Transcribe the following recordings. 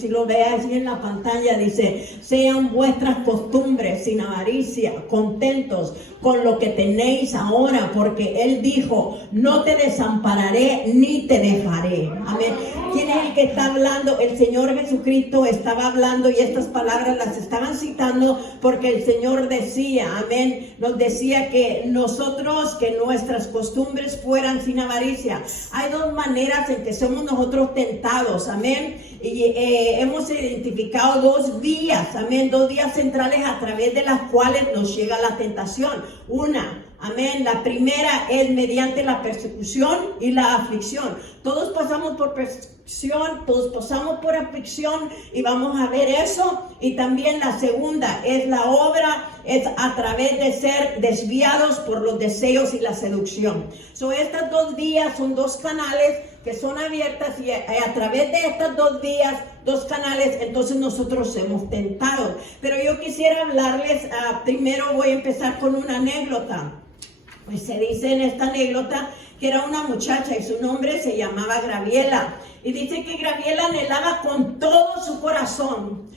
Si lo ve allí en la pantalla, dice: sean vuestras costumbres sin avaricia, contentos con lo que tenéis ahora, porque Él dijo: no te desampararé ni te dejaré. Amén. ¿Quién es el que está hablando? El Señor Jesucristo estaba hablando, y estas palabras las estaban citando porque el Señor decía, amén, nos decía que nosotros, que nuestras costumbres fueran sin avaricia. Hay dos maneras en que somos nosotros tentados, amén. Y hemos identificado dos vías, amén, dos vías centrales a través de las cuales nos llega la tentación. Una, amén, la primera es mediante la persecución y la aflicción. Todos pasamos por persecución, todos pasamos por aflicción, y vamos a ver eso. Y también la segunda es la obra, es a través de ser desviados por los deseos y la seducción. Estas dos vías son dos canales que son abiertas, y a través de estas dos vías, dos canales, entonces nosotros somos tentados. Pero yo quisiera hablarles, primero voy a empezar con una anécdota. Pues se dice en esta anécdota que era una muchacha y su nombre se llamaba Graviela. Y dice que Graviela anhelaba con todo su corazón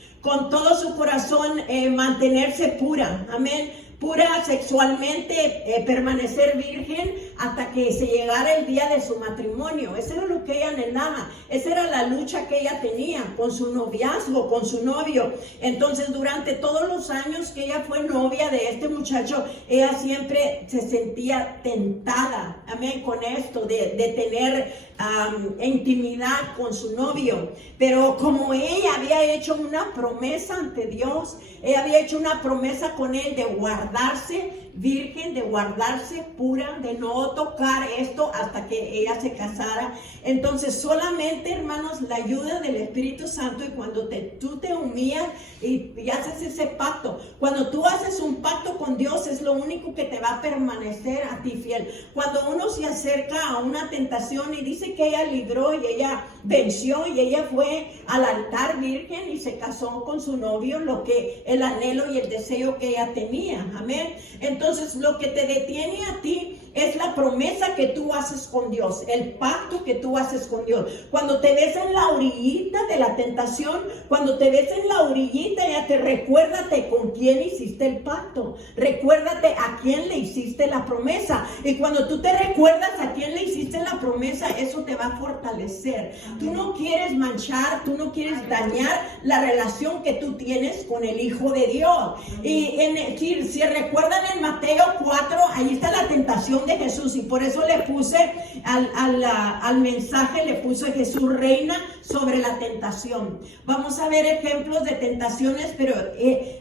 mantenerse pura, amén, pura sexualmente, permanecer virgen hasta que se llegara el día de su matrimonio. Eso era lo que ella anhelaba, esa era la lucha que ella tenía con su noviazgo, con su novio. Entonces, durante todos los años que ella fue novia de este muchacho, ella siempre se sentía tentada, amén, con esto de tener intimidad con su novio. Pero como ella había hecho una promesa ante Dios, ella había hecho una promesa con él de guardarse virgen, de guardarse pura, de no tocar esto hasta que ella se casara. Entonces solamente, hermanos, la ayuda del Espíritu Santo, y cuando tú te humillas y haces ese pacto, cuando tú haces un pacto con Dios, es lo único que te va a permanecer a ti fiel. Cuando uno se acerca a una tentación, y dice que ella libró y ella venció, y ella fue al altar virgen y se casó con su novio, lo que el anhelo y el deseo que ella tenía, amén. Entonces, lo que te detiene a ti es la promesa que tú haces con Dios, el pacto que tú haces con Dios. Cuando te ves en la orillita de la tentación, cuando te ves en la orillita, ya recuérdate con quién hiciste el pacto, recuérdate a quién le hiciste la promesa. Y cuando tú te recuerdas a quién le hiciste la promesa, eso te va a fortalecer. Tú no quieres manchar, tú no quieres dañar la relación que tú tienes con el Hijo de Dios. Y si recuerdan en Mateo 4, ahí está la tentación de Jesús, y por eso le puse al mensaje, le puse Jesús reina sobre la tentación. Vamos a ver ejemplos de tentaciones, pero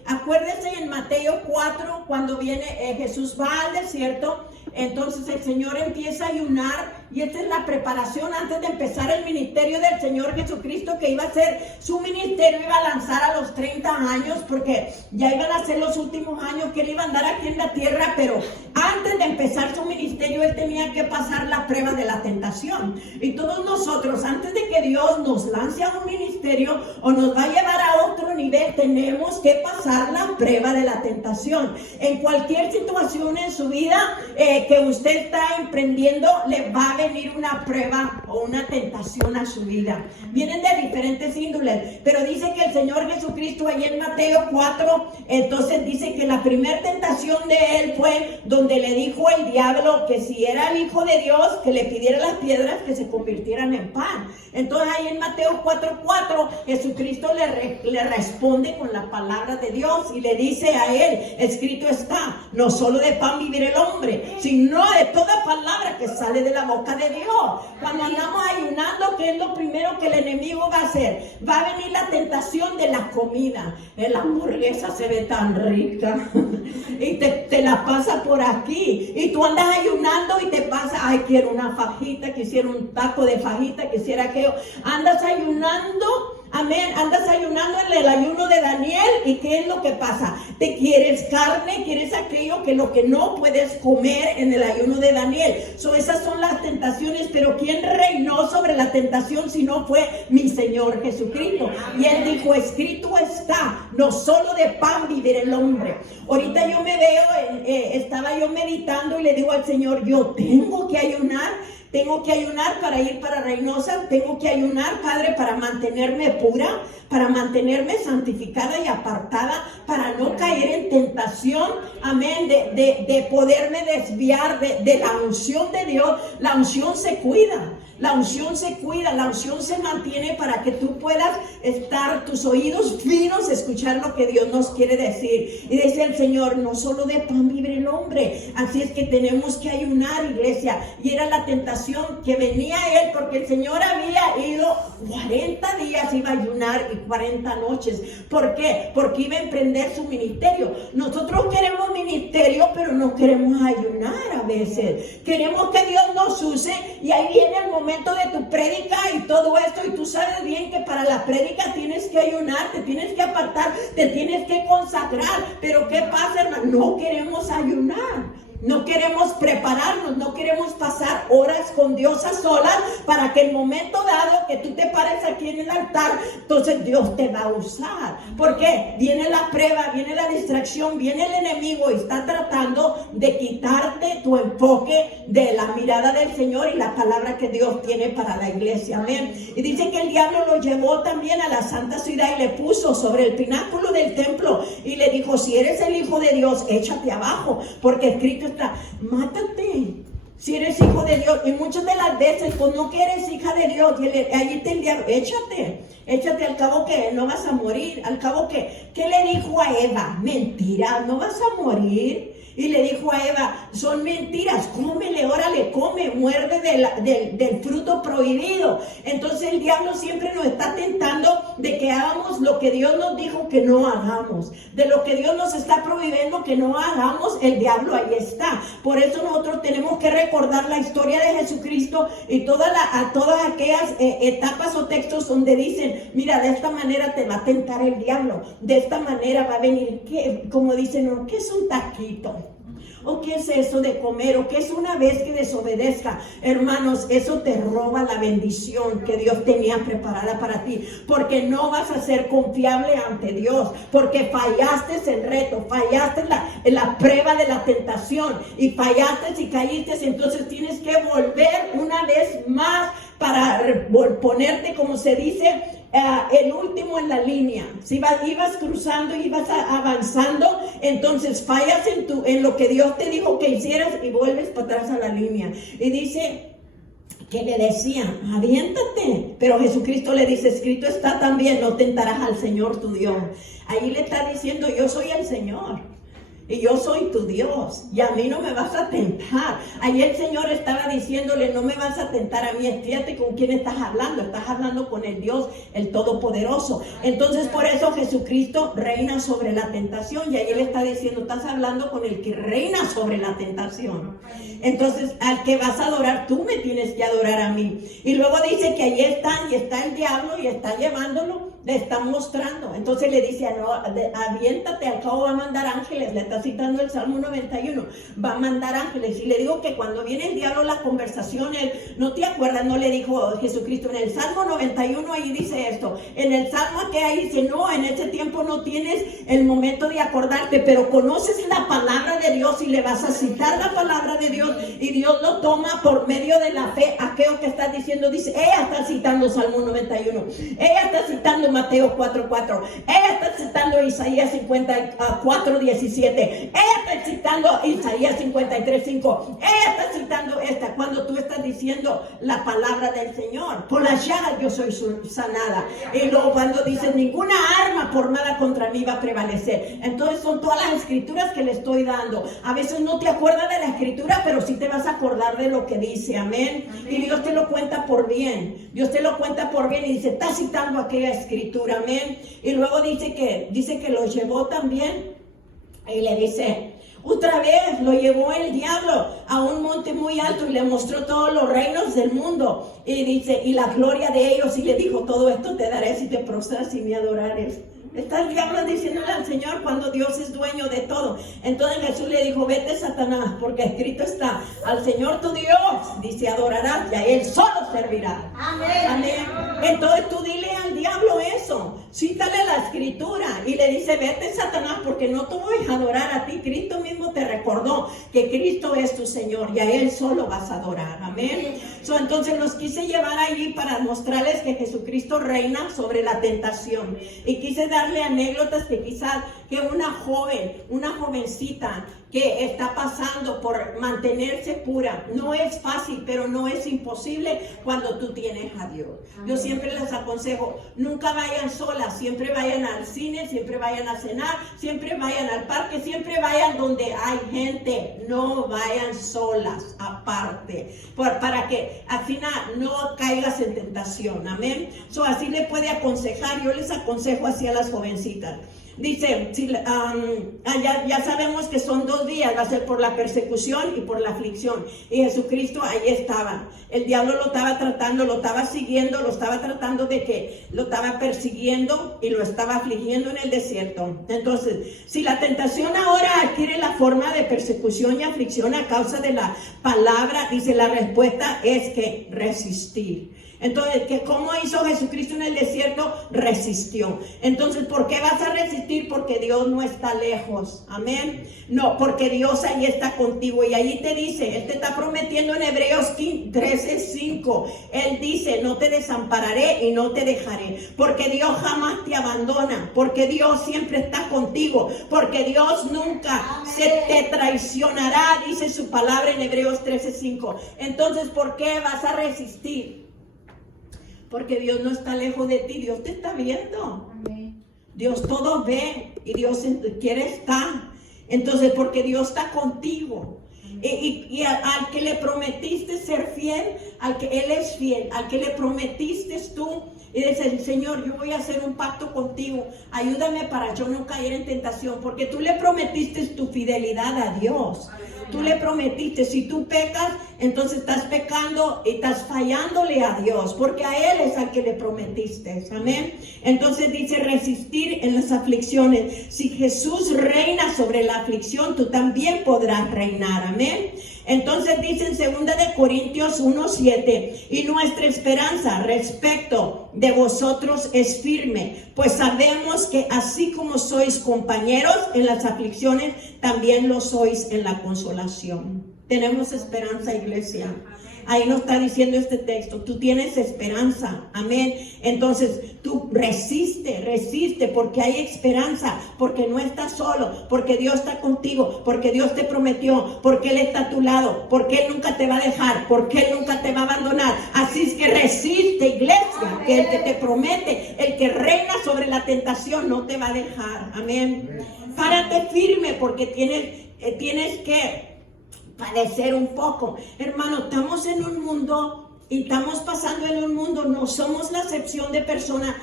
acuérdense en Mateo 4, cuando viene Jesús va al desierto. Entonces el Señor empieza a ayunar, y esta es la preparación antes de empezar el ministerio del Señor Jesucristo, que iba a ser su ministerio, iba a lanzar a los 30 años, porque ya iban a ser los últimos años que él iba a andar aquí en la tierra. Pero antes de empezar su ministerio, él tenía que pasar la prueba de la tentación. Y todos nosotros, antes de que Dios nos lance a un ministerio o nos va a llevar a otro nivel, tenemos que pasar la prueba de la tentación. En cualquier situación en su vida que usted está emprendiendo, le va a venir una prueba o una tentación a su vida. Vienen de diferentes índoles, pero dice que el Señor Jesucristo, allí en Mateo 4, entonces dice que la primera tentación de él fue donde le dijo el diablo que si era el Hijo de Dios, que le pidiera las piedras que se convirtieran en pan. Entonces ahí en Mateo 4:4, Jesucristo le responde con la palabra de Dios y le dice a él: escrito está, no solo de pan vivirá el hombre, sino de toda palabra que sale de la boca de Dios. Cuando andamos ayunando, ¿qué es lo primero que el enemigo va a hacer? Va a venir la tentación de la comida. La hamburguesa se ve tan rica y te la pasa por aquí, y tú andas ayunando y te pasa: ay, quiero una fajita, quisiera un taco de fajita, quisiera aquello. Andas ayunando, amén, andas ayunando en el ayuno de Daniel, y ¿qué es lo que pasa? Te quieres carne, quieres aquello que lo que no puedes comer en el ayuno de Daniel. Esas son las tentaciones, pero ¿quién reinó sobre la tentación si no fue mi Señor Jesucristo? Y él dijo: escrito está, no solo de pan vivirá el hombre. Ahorita yo me veo, estaba yo meditando y le digo al Señor: yo tengo que ayunar. tengo que ayunar para ir para Reynosa, tengo que ayunar, Padre, para mantenerme pura, para mantenerme santificada y apartada, para no caer en tentación, amén, de poderme desviar de la unción de Dios. La unción se cuida. La unción se cuida, la unción se mantiene para que tú puedas estar, tus oídos finos, escuchar lo que Dios nos quiere decir. Y dice el Señor, no solo de pan vive el hombre. Así es que tenemos que ayunar, iglesia. Y era la tentación que venía él, porque el Señor había ido 40 días, iba a ayunar y 40 noches. ¿Por qué? Porque iba a emprender su ministerio. Nosotros queremos ministerio, pero no queremos ayunar a veces. Queremos que Dios nos use y ahí viene el momento de tu prédica y todo esto, y tú sabes bien que para la prédica tienes que ayunar, te tienes que apartar, te tienes que consagrar. Pero ¿qué pasa, hermano? No queremos ayunar. No queremos prepararnos, no queremos pasar horas con Dios a solas para que el momento dado que tú te pares aquí en el altar, entonces Dios te va a usar. ¿Por qué? Viene la prueba, viene la distracción, viene el enemigo y está tratando de quitarte tu enfoque de la mirada del Señor y la palabra que Dios tiene para la iglesia. Amén. Y dice que el diablo lo llevó también a la santa ciudad y le puso sobre el pináculo del templo y le dijo, si eres el Hijo de Dios, échate abajo, porque escrito está, mátate si eres hijo de Dios. Y muchas de las veces pues no que eres hija de Dios y ahí te el diablo, échate, al cabo que no vas a morir, al cabo que, ¿qué le dijo a Eva? Mentira, no vas a morir. Y le dijo a Eva, son mentiras, cómele, órale, come, muerde del fruto prohibido. Entonces el diablo siempre nos está tentando de que hagamos lo que Dios nos dijo que no hagamos. De lo que Dios nos está prohibiendo que no hagamos, el diablo ahí está. Por eso nosotros tenemos que recordar la historia de Jesucristo y todas aquellas etapas o textos donde dicen, mira, de esta manera te va a tentar el diablo, de esta manera va a venir, como dicen, ¿no? ¿Qué es un taquito? ¿O qué es eso de comer? ¿O qué es una vez que desobedezca? Hermanos, eso te roba la bendición que Dios tenía preparada para ti. Porque no vas a ser confiable ante Dios. Porque fallaste el reto, fallaste en la prueba de la tentación. Y fallaste y caíste. Entonces tienes que volver una vez más para ponerte, como se dice, el último en la línea. Si ibas cruzando y ibas avanzando, entonces fallas en lo que Dios te dijo que hicieras y vuelves para atrás a la línea. Y dice que le decían, aviéntate. Pero Jesucristo le dice, escrito está también, no tentarás al Señor tu Dios. Ahí le está diciendo, yo soy el Señor. Y yo soy tu Dios, y a mí no me vas a tentar. Ahí el Señor estaba diciéndole, no me vas a tentar a mí. Fíjate con quién estás hablando con el Dios, el Todopoderoso. Entonces por eso Jesucristo reina sobre la tentación, y ahí Él está diciendo, estás hablando con el que reina sobre la tentación. Entonces al que vas a adorar, tú me tienes que adorar a mí. Y luego dice que ahí está el diablo y está llevándolo, le está mostrando. Entonces le dice, no, aviéntate, al cabo va a mandar ángeles. Le está citando el Salmo 91, va a mandar ángeles. Y le digo que cuando viene el diablo, la conversación, él, no te acuerdas, no le dijo Jesucristo, en el Salmo 91 ahí dice esto, en el Salmo que ahí dice, no, en ese tiempo no tienes el momento de acordarte, pero conoces la palabra de Dios y le vas a citar la palabra de Dios, y Dios lo toma por medio de la fe. Aquello que estás diciendo, dice, ella está citando Salmo 91, ella está citando Mateo 4:4, ella está citando Isaías 54:17, ella está citando Isaías 53:5, ella está citando esta. Cuando tú estás diciendo la palabra del Señor, por las llagas yo soy sanada. Y luego cuando dice, ninguna arma formada contra mí va a prevalecer. Entonces son todas las escrituras que le estoy dando. A veces no te acuerdas de la escritura, pero sí te vas a acordar de lo que dice. Amén. Y Dios te lo cuenta por bien. Dios te lo cuenta por bien y dice, está citando aquella escritura. Amén. Y luego dice que lo llevó también. Y le dice, otra vez lo llevó el diablo a un monte muy alto y le mostró todos los reinos del mundo. Y dice, y la gloria de ellos. Y le dijo, todo esto te daré si te prostras y me adorares. Está el diablo diciéndole al Señor cuando Dios es dueño de todo. Entonces Jesús le dijo, vete, Satanás, porque escrito está, al Señor tu Dios, dice, adorarás y a Él solo servirá. Amén. Amén. Entonces tú dile al diablo eso. Cítale la escritura. escritura y le dice, vete Satanás, porque no te voy a adorar a ti. Cristo mismo te recordó que Cristo es tu Señor y a Él solo vas a adorar. Amén. Entonces los quise llevar allí para mostrarles que Jesucristo reina sobre la tentación. Y quise darle anécdotas que quizás que una jovencita que está pasando por mantenerse pura, no es fácil, pero no es imposible cuando tú tienes a Dios. Yo siempre les aconsejo, nunca vayan solas, siempre vayan al cine, siempre vayan a cenar, siempre vayan al parque, siempre vayan donde hay gente, no vayan solas aparte, para que al final no caigas en tentación. Amén. Así le puede aconsejar, yo les aconsejo así a las jovencitas. Dice, ya sabemos que son 2 días, va a ser por la persecución y por la aflicción. Y Jesucristo ahí estaba. El diablo lo estaba tratando, lo estaba siguiendo, lo estaba tratando lo estaba persiguiendo y lo estaba afligiendo en el desierto. Entonces, si la tentación ahora adquiere la forma de persecución y aflicción a causa de la palabra, dice, la respuesta es que resistir. Entonces, ¿cómo hizo Jesucristo en el desierto? Resistió. Entonces, ¿por qué vas a resistir? Porque Dios no está lejos. Amén. No, porque Dios ahí está contigo. Y ahí te dice, Él te está prometiendo en Hebreos 13:5. Él dice, no te desampararé y no te dejaré. Porque Dios jamás te abandona. Porque Dios siempre está contigo. Porque Dios nunca se te traicionará, dice su palabra en Hebreos 13:5. Entonces, ¿por qué vas a resistir? Porque Dios no está lejos de ti, Dios te está viendo. Amén. Dios todo ve y Dios quiere estar. Entonces, porque Dios está contigo. Y al que le prometiste ser fiel, al que Él es fiel, al que le prometiste tú, y dices, Señor, yo voy a hacer un pacto contigo, ayúdame para yo no caer en tentación, porque tú le prometiste tu fidelidad a Dios. Tú le prometiste, si tú pecas, entonces estás pecando y estás fallándole a Dios, porque a Él es al que le prometiste. Amén. Entonces dice, resistir en las aflicciones. Si Jesús reina sobre la aflicción, tú también podrás reinar. Amén. Entonces dice en 2 de Corintios 1:7, y nuestra esperanza respecto de vosotros es firme, pues sabemos que así como sois compañeros en las aflicciones, también lo sois en la consolación. Tenemos esperanza, iglesia. Ahí nos está diciendo este texto, tú tienes esperanza, amén. Entonces tú resiste, porque hay esperanza, porque no estás solo, porque Dios está contigo, porque Dios te prometió, porque Él está a tu lado, porque Él nunca te va a dejar, porque Él nunca te va a abandonar. Así es que resiste, iglesia, que el que te promete, el que reina sobre la tentación, no te va a dejar, amén. Párate firme, porque tienes que padecer un poco. Hermano, estamos en un mundo y estamos pasando en un mundo, no somos la excepción de personas.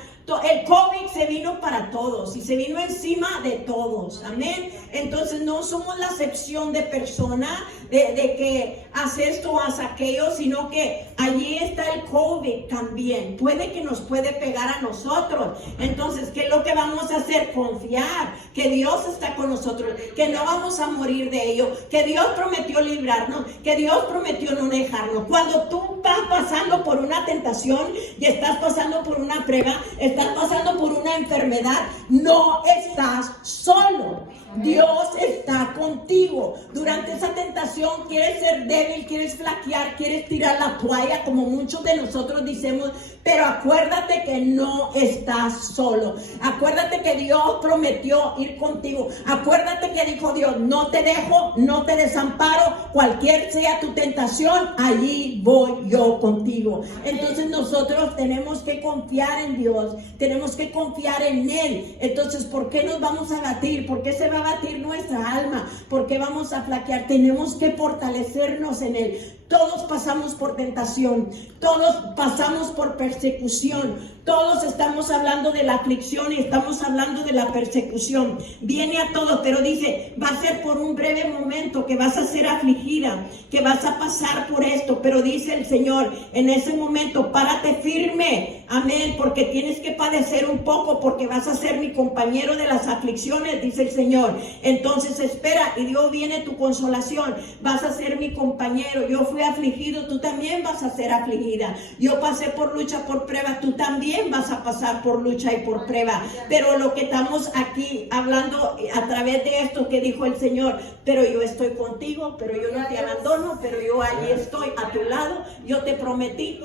El COVID se vino para todos y se vino encima de todos, amén. Entonces no somos la excepción de persona de que hace esto o hace aquello, sino que allí está el COVID también. Puede que nos puede pegar a nosotros. Entonces, ¿qué es lo que vamos a hacer? Confiar que Dios está con nosotros, que no vamos a morir de ello, que Dios prometió librarnos, que Dios prometió no dejarnos. Cuando tú estás pasando por una tentación y estás pasando por una prueba, estás pasando por una enfermedad, no estás solo. Dios está contigo. Durante esa tentación quieres ser débil, quieres flaquear, quieres tirar la toalla, como muchos de nosotros decimos, pero acuérdate que no estás solo. Acuérdate que Dios prometió ir contigo. Acuérdate que dijo Dios, no te dejo, no te desamparo, cualquier sea tu tentación, allí voy yo contigo. Entonces nosotros tenemos que confiar en Dios, tenemos que confiar en Él. Entonces, ¿por qué nos vamos a batir? ¿Por qué se va a batir nuestra alma? ¿Por qué vamos a flaquear? Tenemos que fortalecernos en Él. Todos pasamos por tentación, todos pasamos por persecución, todos estamos hablando de la aflicción y estamos hablando de la persecución. Viene a todos, pero dice, va a ser por un breve momento que vas a ser afligida, que vas a pasar por esto, pero dice el Señor, en ese momento párate firme, amén, porque tienes que padecer un poco, porque vas a ser mi compañero de las aflicciones, dice el Señor. Entonces espera y Dios viene tu consolación, vas a ser mi compañero. Yo fui afligido, tú también vas a ser afligida. Yo pasé por lucha, por prueba, tú también también vas a pasar por lucha y por prueba. Pero lo que estamos aquí hablando a través de esto que dijo el Señor, pero yo estoy contigo, pero yo no te abandono, pero yo allí estoy a tu lado, yo te prometí.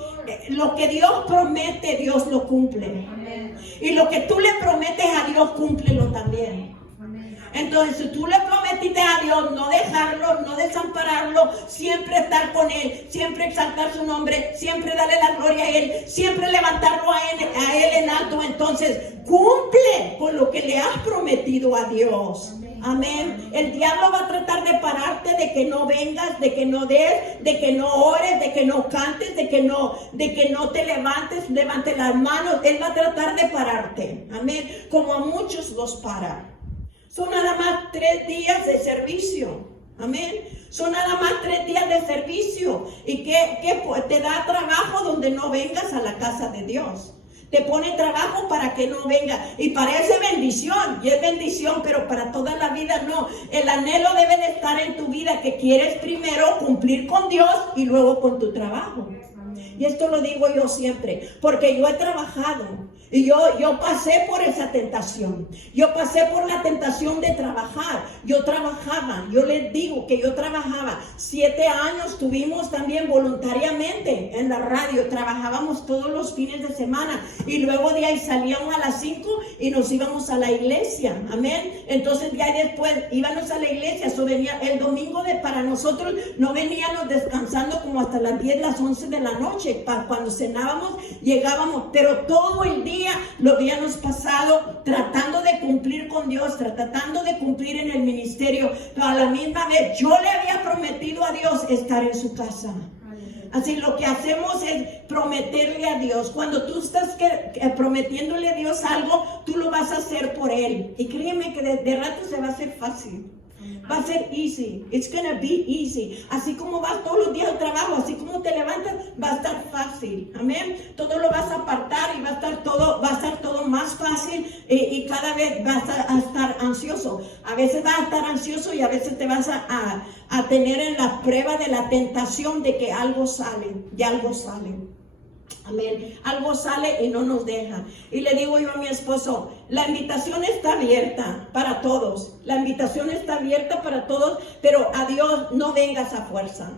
Lo que Dios promete, Dios lo cumple. Y lo que tú le prometes a Dios, cúmplelo también. Entonces, si tú le prometiste a Dios no dejarlo, no desampararlo, siempre estar con Él, siempre exaltar su nombre, siempre darle la gloria a Él, siempre levantarlo a Él en alto, entonces cumple con lo que le has prometido a Dios. Amén. El diablo va a tratar de pararte, de que no vengas, de que no des, de que no ores, de que no cantes, de que no te levantes las manos. Él va a tratar de pararte. Amén. Como a muchos los para. Son nada más 3 días de servicio. Amén. Son nada más 3 días de servicio. ¿Y qué te da trabajo donde no vengas a la casa de Dios? Te pone trabajo para que no venga. Y parece bendición. Y es bendición, pero para toda la vida no. El anhelo debe de estar en tu vida, que quieres primero cumplir con Dios y luego con tu trabajo. Y esto lo digo yo siempre, porque yo he trabajado. Y yo pasé por esa tentación. Yo pasé por la tentación de trabajar. Yo trabajaba. Yo les digo que yo trabajaba. 7 años tuvimos también voluntariamente en la radio. Trabajábamos todos los fines de semana. Y luego de ahí salíamos a las 5 y nos íbamos a la iglesia. Amén. Entonces ya después íbamos a la iglesia. Eso venía el domingo para nosotros. No veníamos descansando como hasta las 10, las 11 de la noche. Cuando cenábamos, llegábamos. Pero todo el día lo habíamos pasado tratando de cumplir con Dios, tratando de cumplir en el ministerio, pero a la misma vez yo le había prometido a Dios estar en su casa. Así lo que hacemos es prometerle a Dios. Cuando tú estás prometiéndole a Dios algo, tú lo vas a hacer por Él. Y créeme que de rato se va a hacer fácil. Va a ser easy. It's gonna be easy. Así como vas todos los días al trabajo, así como te levantas, va a estar fácil. Amén. Todo lo vas a apartar y va a estar todo más fácil, y cada vez vas a estar ansioso. A veces vas a estar ansioso y a veces te vas a tener en la prueba de la tentación de que algo sale, y algo sale. Amén. Algo sale y no nos deja. Y le digo yo a mi esposo, la invitación está abierta para todos. La invitación está abierta para todos, pero a Dios no vengas a fuerza.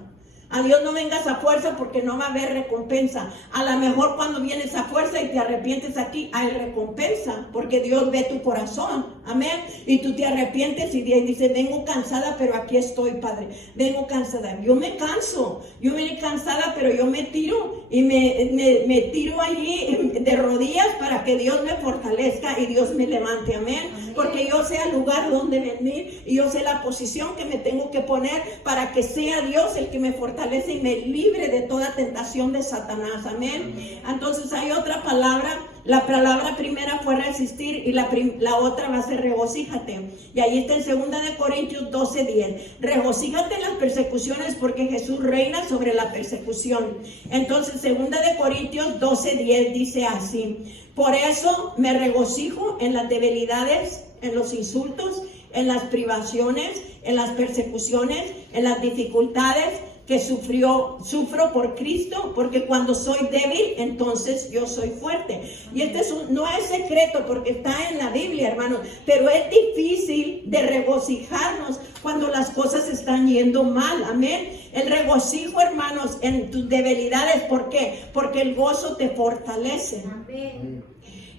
A Dios no vengas a fuerza, porque no va a haber recompensa. A lo mejor cuando vienes a fuerza y te arrepientes aquí, hay recompensa, porque Dios ve tu corazón. Amén. Y tú te arrepientes y dices, vengo cansada, pero aquí estoy, Padre. Vengo cansada. Yo me canso. Yo vine cansada, pero yo me tiro. Y me tiro allí de rodillas para que Dios me fortalezca y Dios me levante. Amén. Porque yo sé el lugar donde venir y yo sé la posición que me tengo que poner para que sea Dios el que me fortalece y me libre de toda tentación de Satanás. Amén. Entonces hay otra palabra. La palabra primera fue resistir y la otra va a ser regocíjate. Y ahí está en 2 de Corintios 12:10. Regocíjate en las persecuciones, porque Jesús reina sobre la persecución. Entonces 2 de Corintios 12:10 dice así: por eso me regocijo en las debilidades, en los insultos, en las privaciones, en las persecuciones, en las dificultades que sufro por Cristo, porque cuando soy débil, entonces yo soy fuerte. Y no es secreto, porque está en la Biblia, hermanos, pero es difícil de regocijarnos cuando las cosas están yendo mal. Amén. El regocijo, hermanos, en tus debilidades. ¿Por qué? Porque el gozo te fortalece. Amén.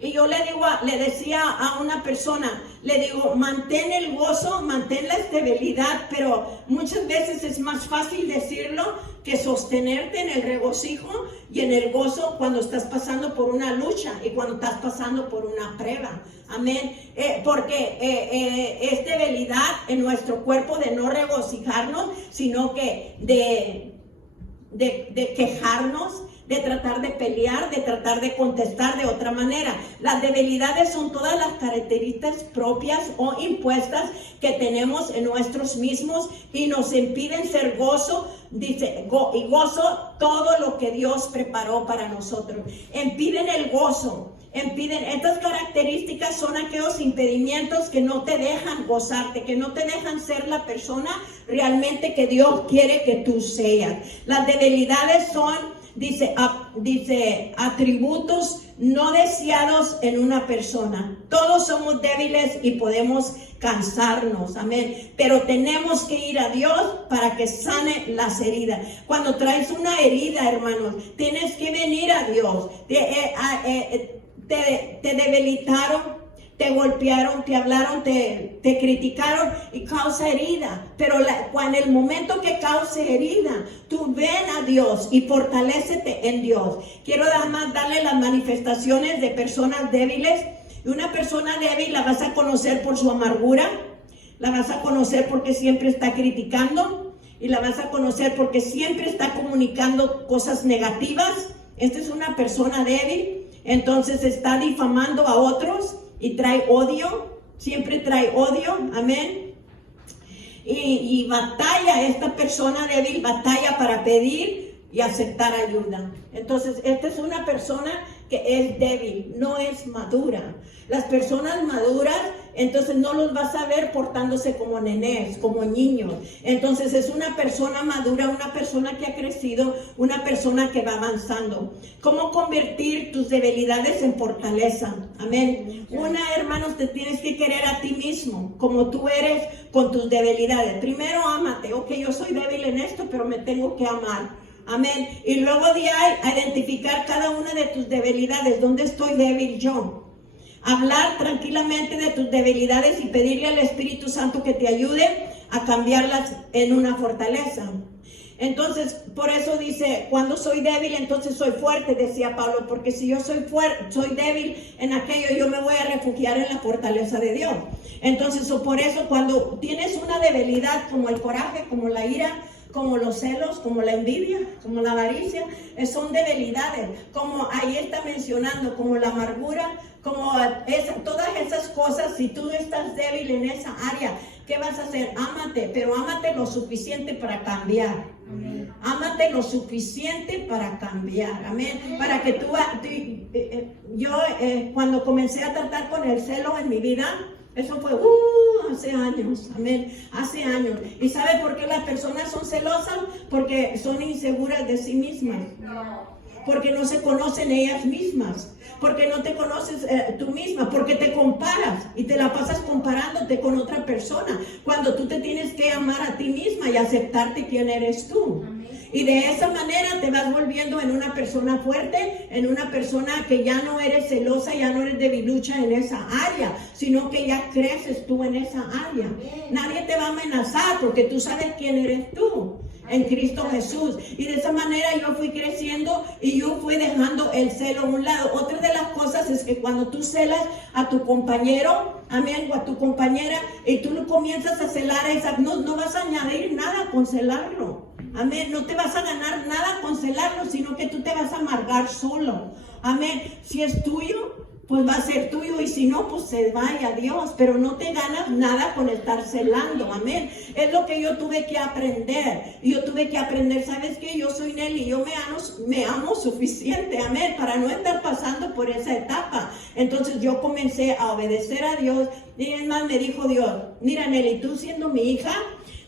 Y yo le decía a una persona, le digo, mantén el gozo, mantén la estabilidad, pero muchas veces es más fácil decirlo que sostenerte en el regocijo y en el gozo cuando estás pasando por una lucha y cuando estás pasando por una prueba. Amén. Porque es debilidad en nuestro cuerpo de no regocijarnos, sino que de quejarnos, de tratar de pelear, de tratar de contestar de otra manera. Las debilidades son todas las características propias o impuestas que tenemos en nosotros mismos y nos impiden ser gozo, dice, y gozo todo lo que Dios preparó para nosotros. Impiden el gozo. Estas características son aquellos impedimentos que no te dejan gozarte, que no te dejan ser la persona realmente que Dios quiere que tú seas. Las debilidades son dice atributos no deseados en una persona. Todos somos débiles y podemos cansarnos, amén. Pero tenemos que ir a Dios para que sane las heridas. Cuando traes una herida, hermanos, tienes que venir a Dios. Te debilitaron, te golpearon, te hablaron, te criticaron y causa herida. Pero en el momento que cause herida, tú ven a Dios y fortalécete en Dios. Quiero además darle las manifestaciones de personas débiles. Y una persona débil la vas a conocer por su amargura, la vas a conocer porque siempre está criticando y la vas a conocer porque siempre está comunicando cosas negativas. Esta es una persona débil, entonces está difamando a otros. Y trae odio, siempre trae odio, amén. Y batalla, esta persona débil batalla para pedir y aceptar ayuda. Entonces, esta es una persona que es débil, no es madura. Las personas maduras, entonces no los vas a ver portándose como nenés, como niños. Entonces es una persona madura, una persona que ha crecido, una persona que va avanzando. ¿Cómo convertir tus debilidades en fortaleza? Amén. Hermanos, te tienes que querer a ti mismo, como tú eres con tus debilidades. Primero, ámate. Ok, yo soy débil en esto, pero me tengo que amar. Amén. Y luego de ahí, identificar cada una de tus debilidades. ¿Dónde estoy débil yo? Hablar tranquilamente de tus debilidades y pedirle al Espíritu Santo que te ayude a cambiarlas en una fortaleza. Entonces, por eso dice, cuando soy débil, entonces soy fuerte, decía Pablo, porque si yo soy débil en aquello, yo me voy a refugiar en la fortaleza de Dios. Entonces, por eso, cuando tienes una debilidad como el coraje, como la ira, como los celos, como la envidia, como la avaricia, son debilidades, como ahí está mencionando, como la amargura, como todas esas cosas. Si tú estás débil en esa área, ¿qué vas a hacer? Ámate, pero ámate lo suficiente para cambiar. Amén. Ámate lo suficiente para cambiar, amén. Para que cuando comencé a tratar con el celo en mi vida, eso fue hace años, amén, hace años. ¿Y sabe por qué las personas son celosas? Porque son inseguras de sí mismas. Porque no se conocen ellas mismas. Porque no te conoces tú misma. Porque te comparas y te la pasas comparándote con otra persona. Cuando tú te tienes que amar a ti misma y aceptarte quién eres tú. Y de esa manera te vas volviendo en una persona fuerte, en una persona que ya no eres celosa, ya no eres debilucha en esa área, sino que ya creces tú en esa área. Nadie te va a amenazar porque tú sabes quién eres tú en Cristo Jesús. Y de esa manera yo fui creciendo y yo fui dejando el celo a un lado. Otra de las cosas es que cuando tú celas a tu compañero, amén, o a tu compañera, y tú comienzas a celar no vas a añadir nada con celarlo. Amén, no te vas a ganar nada con celarlo, sino que tú te vas a amargar solo. Amén, si es tuyo, pues va a ser tuyo, y si no, pues se vaya a Dios, pero no te ganas nada con estar celando. Amén, es lo que yo tuve que aprender. Yo tuve que aprender, ¿sabes qué? Yo soy Nelly, yo me amo suficiente, amén, para no estar pasando por esa etapa. Entonces yo comencé a obedecer a Dios, y además me dijo Dios, mira Nelly, tú siendo mi hija,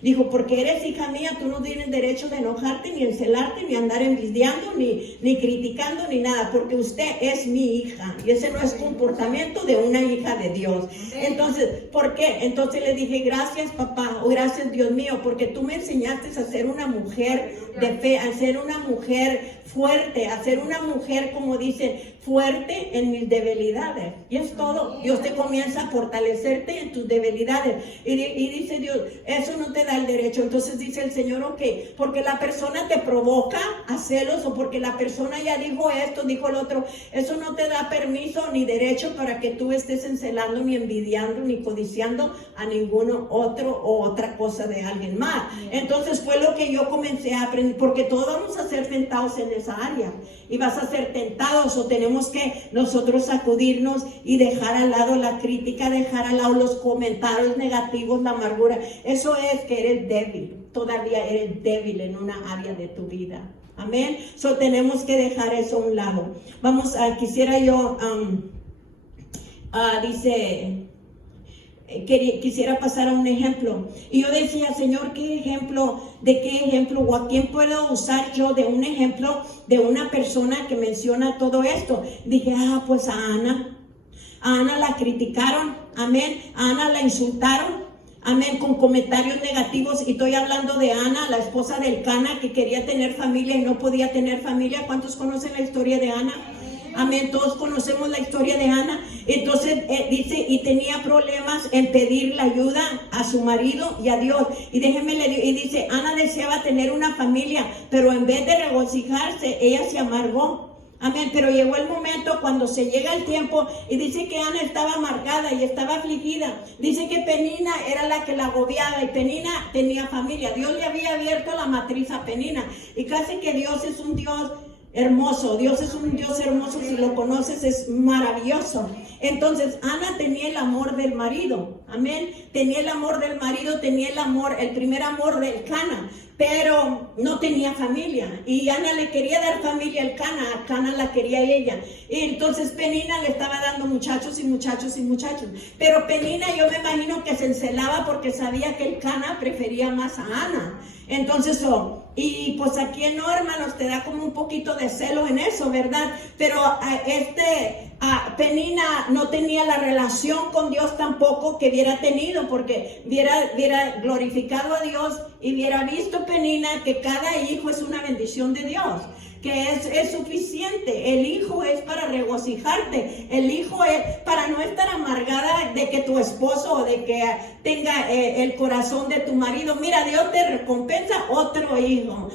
dijo, porque eres hija mía, tú no tienes derecho de enojarte, ni encelarte, ni andar envidiando, ni criticando, ni nada, porque usted es mi hija, y ese no es comportamiento de una hija de Dios. Entonces, ¿por qué? Entonces le dije, gracias papá, o gracias Dios mío, porque tú me enseñaste a ser una mujer de fe, a ser una mujer fuerte, a ser una mujer, como dice, fuerte en mis debilidades. Y es todo. Dios te comienza a fortalecerte en tus debilidades. Y dice Dios, eso no te da el derecho. Entonces dice el Señor, ok, porque la persona te provoca a celos, o porque la persona ya dijo esto, dijo el otro, eso no te da permiso ni derecho para que tú estés encelando, ni envidiando, ni codiciando a ninguno otro o otra cosa de alguien más. Entonces fue lo que yo comencé a aprender, porque todos vamos a ser tentados en esa área, y vas a ser tentados, o tenemos que nosotros sacudirnos y dejar al lado la crítica, dejar al lado los comentarios negativos, la amargura. Eso es que eres débil, todavía eres débil en una área de tu vida. Amén. So tenemos que dejar eso a un lado. Vamos a, quisiera yo, dice, quisiera pasar a un ejemplo. Y yo decía, Señor, ¿qué ejemplo o a quién puedo usar yo de un ejemplo de una persona que menciona todo esto? Dije, pues a Ana. A Ana la criticaron, amén. A Ana la insultaron, amén, con comentarios negativos. Y estoy hablando de Ana, la esposa del Cana, que quería tener familia y no podía tener familia. ¿Cuántos conocen la historia de Ana? Amén, todos conocemos la historia de Ana. Entonces dice, y tenía problemas en pedir la ayuda a su marido y a Dios. Y y dice, Ana deseaba tener una familia, pero en vez de regocijarse, ella se amargó. Amén, pero llegó el momento cuando se llega el tiempo y dice que Ana estaba amargada y estaba afligida. Dice que Penina era la que la agobiaba y Penina tenía familia. Dios le había abierto la matriz a Penina y casi que Dios es un Dios hermoso. Dios es un Dios hermoso, si lo conoces es maravilloso. Entonces Ana tenía el amor del marido, amén, tenía el amor del marido, tenía el primer amor del Cana, pero no tenía familia y Ana le quería dar familia al Cana, a Cana la quería ella. Y entonces Penina le estaba dando muchachos y muchachos y muchachos, pero Penina yo me imagino que se encelaba porque sabía que el Cana prefería más a Ana. Entonces, y pues aquí no, hermanos, te da como un poquito de celo en eso, ¿verdad? Pero Penina no tenía la relación con Dios tampoco que hubiera tenido, porque hubiera glorificado a Dios y hubiera visto Penina que cada hijo es una bendición de Dios, que es suficiente. El hijo es para regocijarte, el hijo es para no estar amargada de que tu esposo o de que tenga el corazón de tu marido. Mira, Dios te recompensa otro hijo,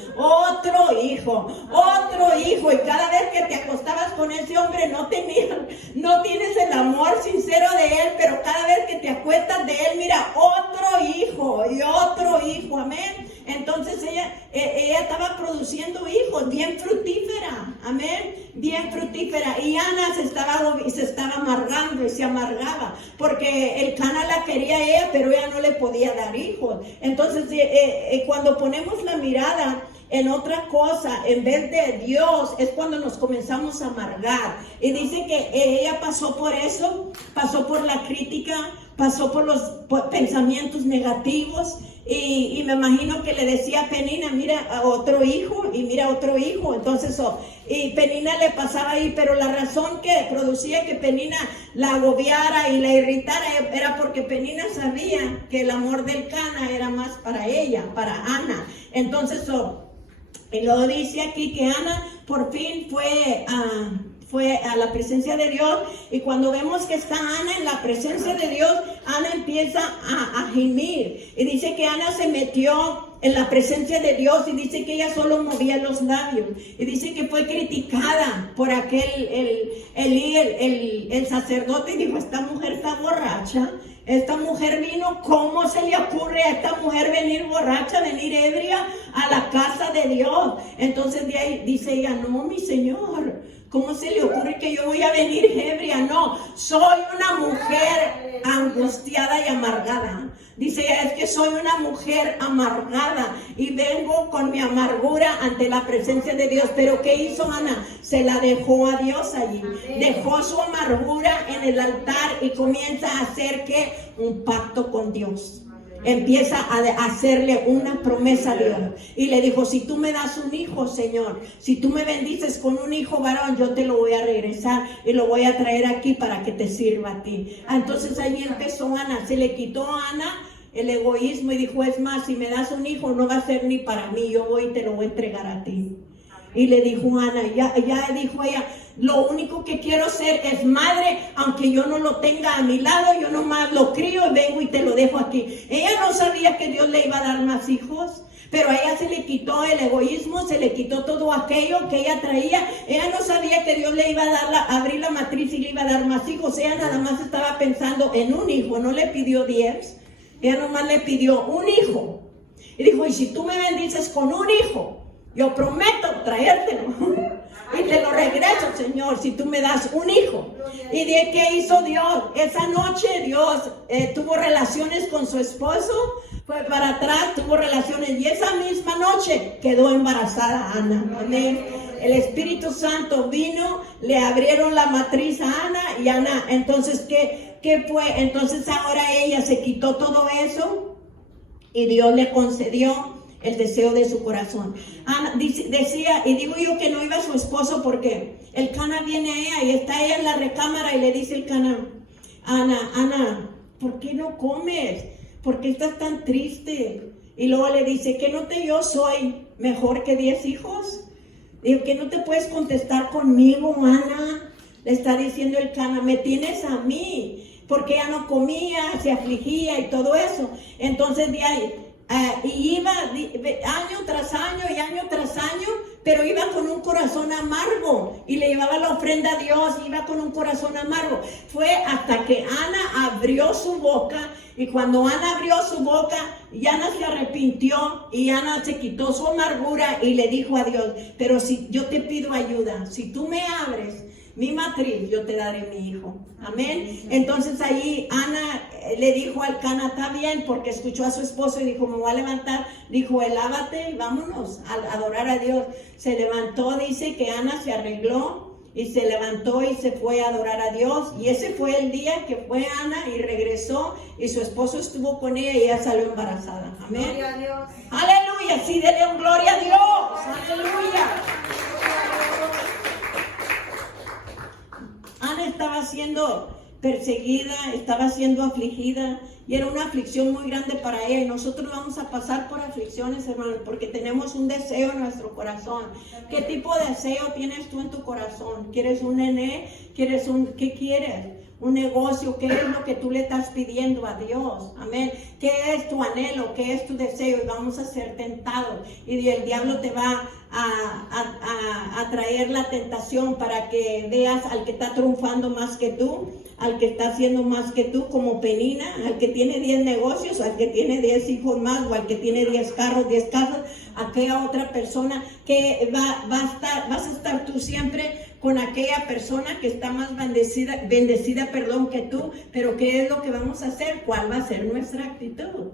y cada vez que te acostabas con ese hombre no tienes el amor sincero de él, pero cada vez que te acuestas de él, mira, otro hijo y otro hijo, amén. Entonces ella estaba produciendo hijos, bien fructífera, amén, bien fructífera. Y Ana se estaba amargando y se amargaba porque el Cana la quería ella, pero ella no le podía dar hijos. Entonces cuando ponemos la mirada en otra cosa en vez de Dios es cuando nos comenzamos a amargar. Y dice que ella pasó por eso, pasó por la crítica, pasó por los pensamientos negativos. Y me imagino que le decía a Penina, mira a otro hijo y mira a otro hijo. Entonces, y Penina le pasaba ahí, pero la razón que producía que Penina la agobiara y la irritara era porque Penina sabía que el amor del Cana era más para ella, para Ana. Entonces, y lo dice aquí que Ana por fin fue a la presencia de Dios, y cuando vemos que está Ana en la presencia de Dios, Ana empieza a gemir, y dice que Ana se metió en la presencia de Dios, y dice que ella solo movía los labios, y dice que fue criticada por aquel el sacerdote, y dijo, esta mujer está borracha. Esta mujer vino, ¿cómo se le ocurre a esta mujer venir borracha, venir ebria a la casa de Dios? Entonces de ahí dice ella, no, mi Señor, ¿cómo se le ocurre que yo voy a venir ebria? No, soy una mujer angustiada y amargada. Dice ella, es que soy una mujer amargada y vengo con mi amargura ante la presencia de Dios. Pero ¿qué hizo Ana? Se la dejó a Dios allí. Dejó su amargura en el altar y comienza a hacer un pacto con Dios. Empieza a hacerle una promesa a Dios. Y le dijo, si tú me das un hijo, Señor, si tú me bendices con un hijo varón, yo te lo voy a regresar y lo voy a traer aquí para que te sirva a ti. Entonces ahí empezó Ana. Se le quitó a Ana el egoísmo y dijo, es más, si me das un hijo no va a ser ni para mí, yo voy y te lo voy a entregar a ti. Y le dijo Ana, ya dijo ella, lo único que quiero ser es madre, aunque yo no lo tenga a mi lado, yo nomás lo crío y vengo y te lo dejo aquí. Ella no sabía que Dios le iba a dar más hijos, pero a ella se le quitó el egoísmo, se le quitó todo aquello que ella traía. Ella no sabía que Dios le iba a dar abrir la matriz y le iba a dar más hijos. Ella nada más estaba pensando en un hijo, no le pidió 10, ella nomás le pidió un hijo. Y dijo, y si tú me bendices con un hijo, yo prometo traértelo y te lo regreso, Señor, si tú me das un hijo. ¿Y de qué hizo Dios? Esa noche Dios tuvo relaciones con su esposo, fue para atrás, tuvo relaciones, y esa misma noche quedó embarazada Ana. Amén. El Espíritu Santo vino, le abrieron la matriz a Ana, y Ana, entonces, ¿qué ¿Qué fue? Entonces ahora ella se quitó todo eso y Dios le concedió el deseo de su corazón. Ana decía, y digo yo que no iba su esposo porque el Cana viene a ella y está ella en la recámara y le dice el Cana, Ana, ¿por qué no comes? ¿Por qué estás tan triste? Y luego le dice, ¿que no yo soy mejor que 10 hijos? Digo, ¿que no te puedes contestar conmigo, Ana? Le está diciendo el Cana, me tienes a mí, porque ella no comía, se afligía y todo eso. Entonces de ahí, y iba año tras año y año tras año, pero iba con un corazón amargo y le llevaba la ofrenda a Dios, iba con un corazón amargo. Fue hasta que Ana abrió su boca, y cuando Ana abrió su boca, y Ana se arrepintió y Ana se quitó su amargura y le dijo a Dios, pero si yo te pido ayuda, si tú me abres mi matriz, yo te daré mi hijo. Amén. Entonces ahí Ana le dijo al Cana, está bien, porque escuchó a su esposo y dijo, me voy a levantar. Dijo, lávate y vámonos a adorar a Dios. Se levantó, dice que Ana se arregló y se levantó y se fue a adorar a Dios. Y ese fue el día que fue Ana y regresó y su esposo estuvo con ella y ella salió embarazada. Amén. Gloria a Dios. Aleluya. Sí, denle un gloria a Dios. Aleluya. Ana estaba siendo perseguida, estaba siendo afligida y era una aflicción muy grande para ella. Y nosotros vamos a pasar por aflicciones, hermanos, porque tenemos un deseo en nuestro corazón. ¿Qué tipo de deseo tienes tú en tu corazón? ¿Quieres un nené? ¿Qué quieres? Un negocio, ¿qué es lo que tú le estás pidiendo a Dios? Amén. ¿Qué es tu anhelo? ¿Qué es tu deseo? Y vamos a ser tentados. Y el diablo te va a traer la tentación para que veas al que está triunfando más que tú, al que está haciendo más que tú, como Penina, al que tiene 10 negocios, al que tiene 10 hijos más, o al que tiene 10 carros, 10 casas, aquella otra persona que vas a estar tú siempre con aquella persona que está más bendecida, que tú. Pero ¿qué es lo que vamos a hacer? ¿Cuál va a ser nuestra actitud?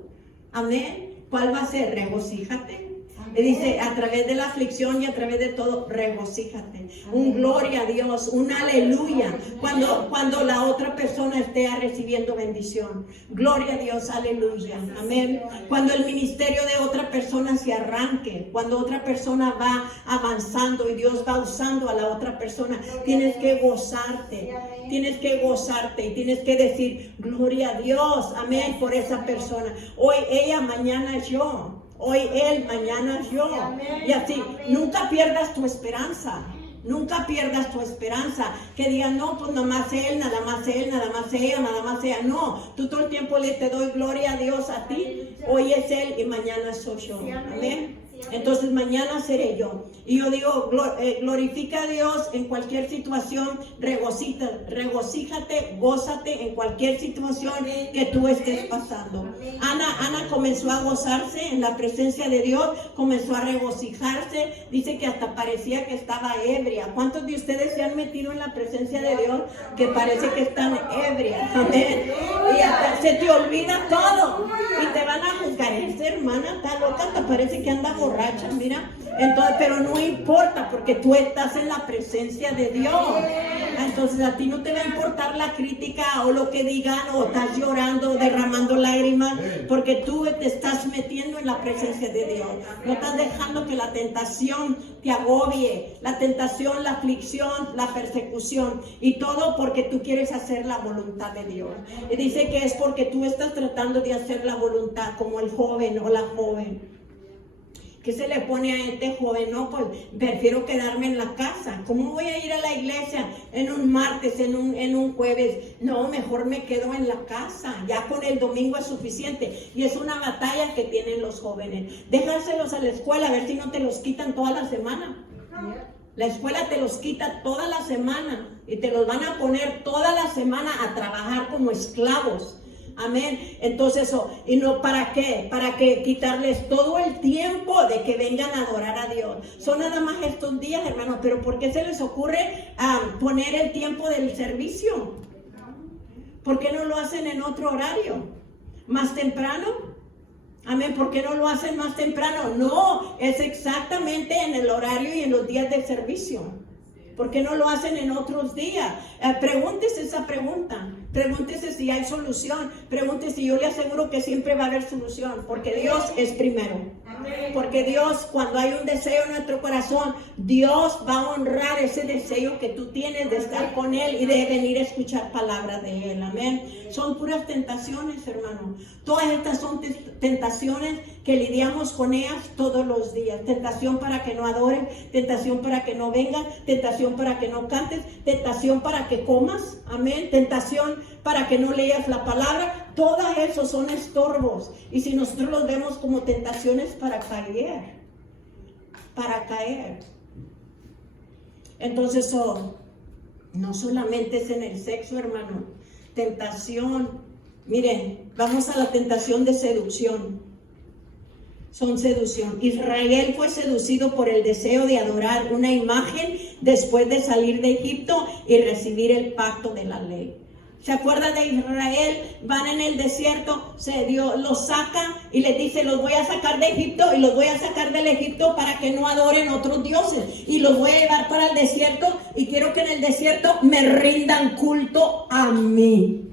Amén. ¿Cuál va a ser? Regocíjate. Le dice, a través de la aflicción y a través de todo, regocíjate. Un gloria a Dios, un aleluya. Cuando la otra persona esté recibiendo bendición. Gloria a Dios, aleluya. Amén. Cuando el ministerio de otra persona se arranque, cuando otra persona va avanzando y Dios va usando a la otra persona, tienes que gozarte. Tienes que gozarte y tienes que decir, gloria a Dios, amén, por esa persona. Hoy ella, mañana yo. Hoy él, mañana yo. Y así, nunca pierdas tu esperanza. Nunca pierdas tu esperanza. Que digan, no, pues nada más él, nada más él, nada más ella, nada más ella. No, tú todo el tiempo te doy gloria a Dios a ti. Hoy es él y mañana soy yo. Amén. Entonces mañana seré yo. Y yo digo, glorifica a Dios en cualquier situación, regocíjate, gózate en cualquier situación que tú estés pasando. Ana comenzó a gozarse en la presencia de Dios, comenzó a regocijarse, dice que hasta parecía que estaba ebria. ¿Cuántos de ustedes se han metido en la presencia de Dios que parece que están ebrias? Amén. Y hasta se te olvida todo y te van a juzgar. Esta hermana está loca, hasta parece que anda borracha, mira. Entonces, pero no importa porque tú estás en la presencia de Dios. Entonces a ti no te va a importar la crítica o lo que digan, o estás llorando, derramando lágrimas, porque tú te estás metiendo en la presencia de Dios. No estás dejando que la tentación te agobie, la tentación, la aflicción, la persecución, y todo porque tú quieres hacer la voluntad de Dios. Y dice que es porque tú estás tratando de hacer la voluntad, como el joven o la joven. ¿Qué se le pone a este joven? No, pues prefiero quedarme en la casa. ¿Cómo voy a ir a la iglesia en un martes, en un jueves? No, mejor me quedo en la casa. Ya con el domingo es suficiente. Y es una batalla que tienen los jóvenes. Dejárselos a la escuela, a ver si no te los quitan toda la semana. La escuela te los quita toda la semana y te los van a poner toda la semana a trabajar como esclavos. Amén. Entonces, ¿y no para qué? Para que quitarles todo el tiempo de que vengan a adorar a Dios. Son nada más estos días, hermanos, pero ¿por qué se les ocurre poner el tiempo del servicio? ¿Por qué no lo hacen en otro horario? ¿Más temprano? Amén. ¿Por qué no lo hacen más temprano? No, es exactamente en el horario y en los días de servicio. ¿Por qué no lo hacen en otros días? Pregúntese esa pregunta. Pregúntese si hay solución. Pregúntese, y yo le aseguro que siempre va a haber solución, porque Dios es primero. Porque Dios, cuando hay un deseo en nuestro corazón, Dios va a honrar ese deseo que tú tienes de estar con Él y de venir a escuchar palabras de Él. Amén. Son puras tentaciones, hermano. Todas estas son tentaciones que lidiamos con ellas todos los días. Tentación para que no adores, tentación para que no vengas, tentación para que no cantes, tentación para que comas. Amén. Tentación para que no leas la palabra. Todas esos son estorbos. Y si nosotros los vemos como tentaciones para caer. Entonces, no solamente es en el sexo, hermano. Tentación. Miren, vamos a la tentación de seducción. Son seducción. Israel fue seducido por el deseo de adorar una imagen después de salir de Egipto y recibir el pacto de la ley. ¿Se acuerdan de Israel? Van en el desierto, Dios los saca y les dice, los voy a sacar de Egipto y los voy a sacar del Egipto para que no adoren otros dioses. Y los voy a llevar para el desierto y quiero que en el desierto me rindan culto a mí.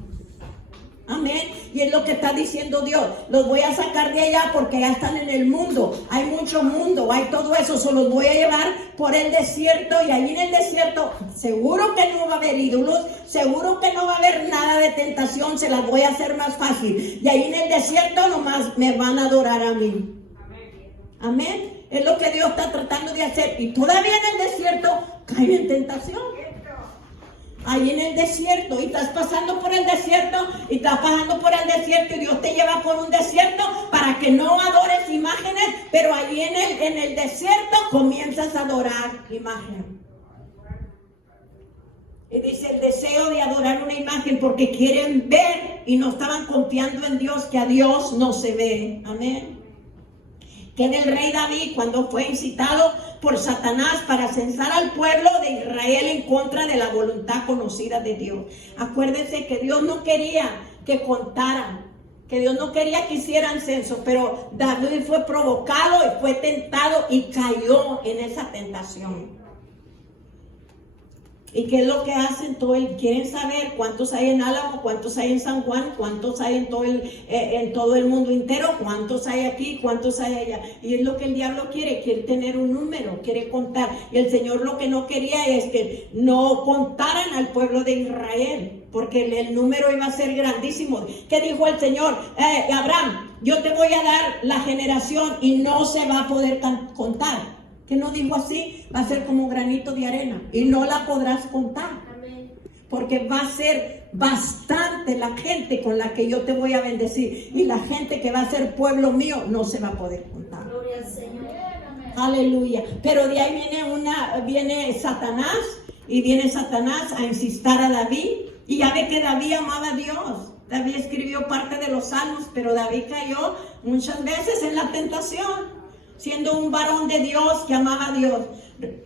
Amén. Y es lo que está diciendo Dios. Los voy a sacar de allá porque ya están en el mundo. Hay mucho mundo, hay todo eso. Solo los voy a llevar por el desierto. Y ahí en el desierto seguro que no va a haber ídolos. Seguro que no va a haber nada de tentación. Se las voy a hacer más fácil. Y ahí en el desierto nomás me van a adorar a mí. Amén. Es lo que Dios está tratando de hacer. Y todavía en el desierto caen en tentación. Ahí en el desierto, y estás pasando por el desierto, y estás pasando por el desierto, y Dios te lleva por un desierto para que no adores imágenes, pero ahí en el desierto comienzas a adorar imágenes. Y dice el deseo de adorar una imagen porque quieren ver y no estaban confiando en Dios, que a Dios no se ve. Amén. Que en el rey David, cuando fue incitado por Satanás para censar al pueblo de Israel en contra de la voluntad conocida de Dios. Acuérdense que Dios no quería que contaran, que Dios no quería que hicieran censo, pero David fue provocado y fue tentado y cayó en esa tentación. ¿Y qué es lo que hacen? Quieren saber cuántos hay en Álamo, cuántos hay en San Juan, cuántos hay en todo el mundo entero, cuántos hay aquí, cuántos hay allá. Y es lo que el diablo quiere tener un número, quiere contar. Y el Señor lo que no quería es que no contaran al pueblo de Israel, porque el número iba a ser grandísimo. ¿Qué dijo el Señor? Abraham, yo te voy a dar la generación y no se va a poder contar. Que no dijo así, va a ser como granito de arena y no la podrás contar. Amén. Porque va a ser bastante la gente con la que yo te voy a bendecir, y la gente que va a ser pueblo mío no se va a poder contar. Gloria al Señor. Aleluya. Pero de ahí viene Satanás, y viene Satanás a insistir a David, y ya ve que David amaba a Dios. David escribió parte de los salmos, pero David cayó muchas veces en la tentación, siendo un varón de Dios que amaba a Dios.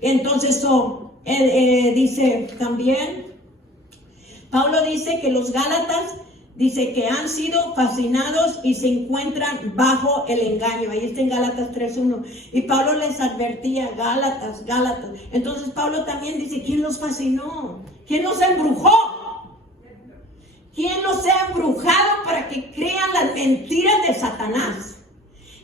Entonces, dice también, Pablo dice que los Gálatas, dice que han sido fascinados y se encuentran bajo el engaño. Ahí está en Gálatas 3:1. Y Pablo les advertía, Gálatas. Entonces Pablo también dice, ¿quién los fascinó? ¿Quién los embrujó? ¿Quién los ha embrujado para que crean las mentiras de Satanás?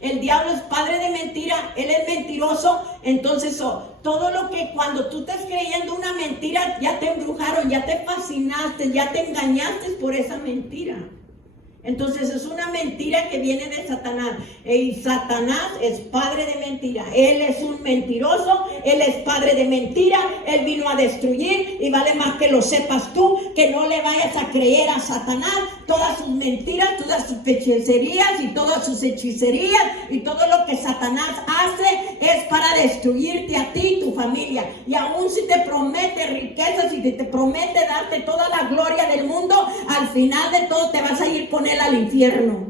El diablo es padre de mentira, él es mentiroso. Entonces, todo lo que cuando tú estás creyendo una mentira, ya te embrujaron, ya te fascinaste, ya te engañaste por esa mentira. Entonces es una mentira que viene de Satanás. Y Satanás es padre de mentira. Él es un mentiroso, él es padre de mentira. Él vino a destruir, y vale más que lo sepas tú, que no le vayas a creer a Satanás todas sus mentiras, todas sus fechorías y todas sus hechicerías, y todo lo que Satanás hace es para destruirte a ti y tu familia. Y aún si te promete riquezas, si te promete darte toda la gloria del mundo, al final de todo te vas a ir con él al infierno,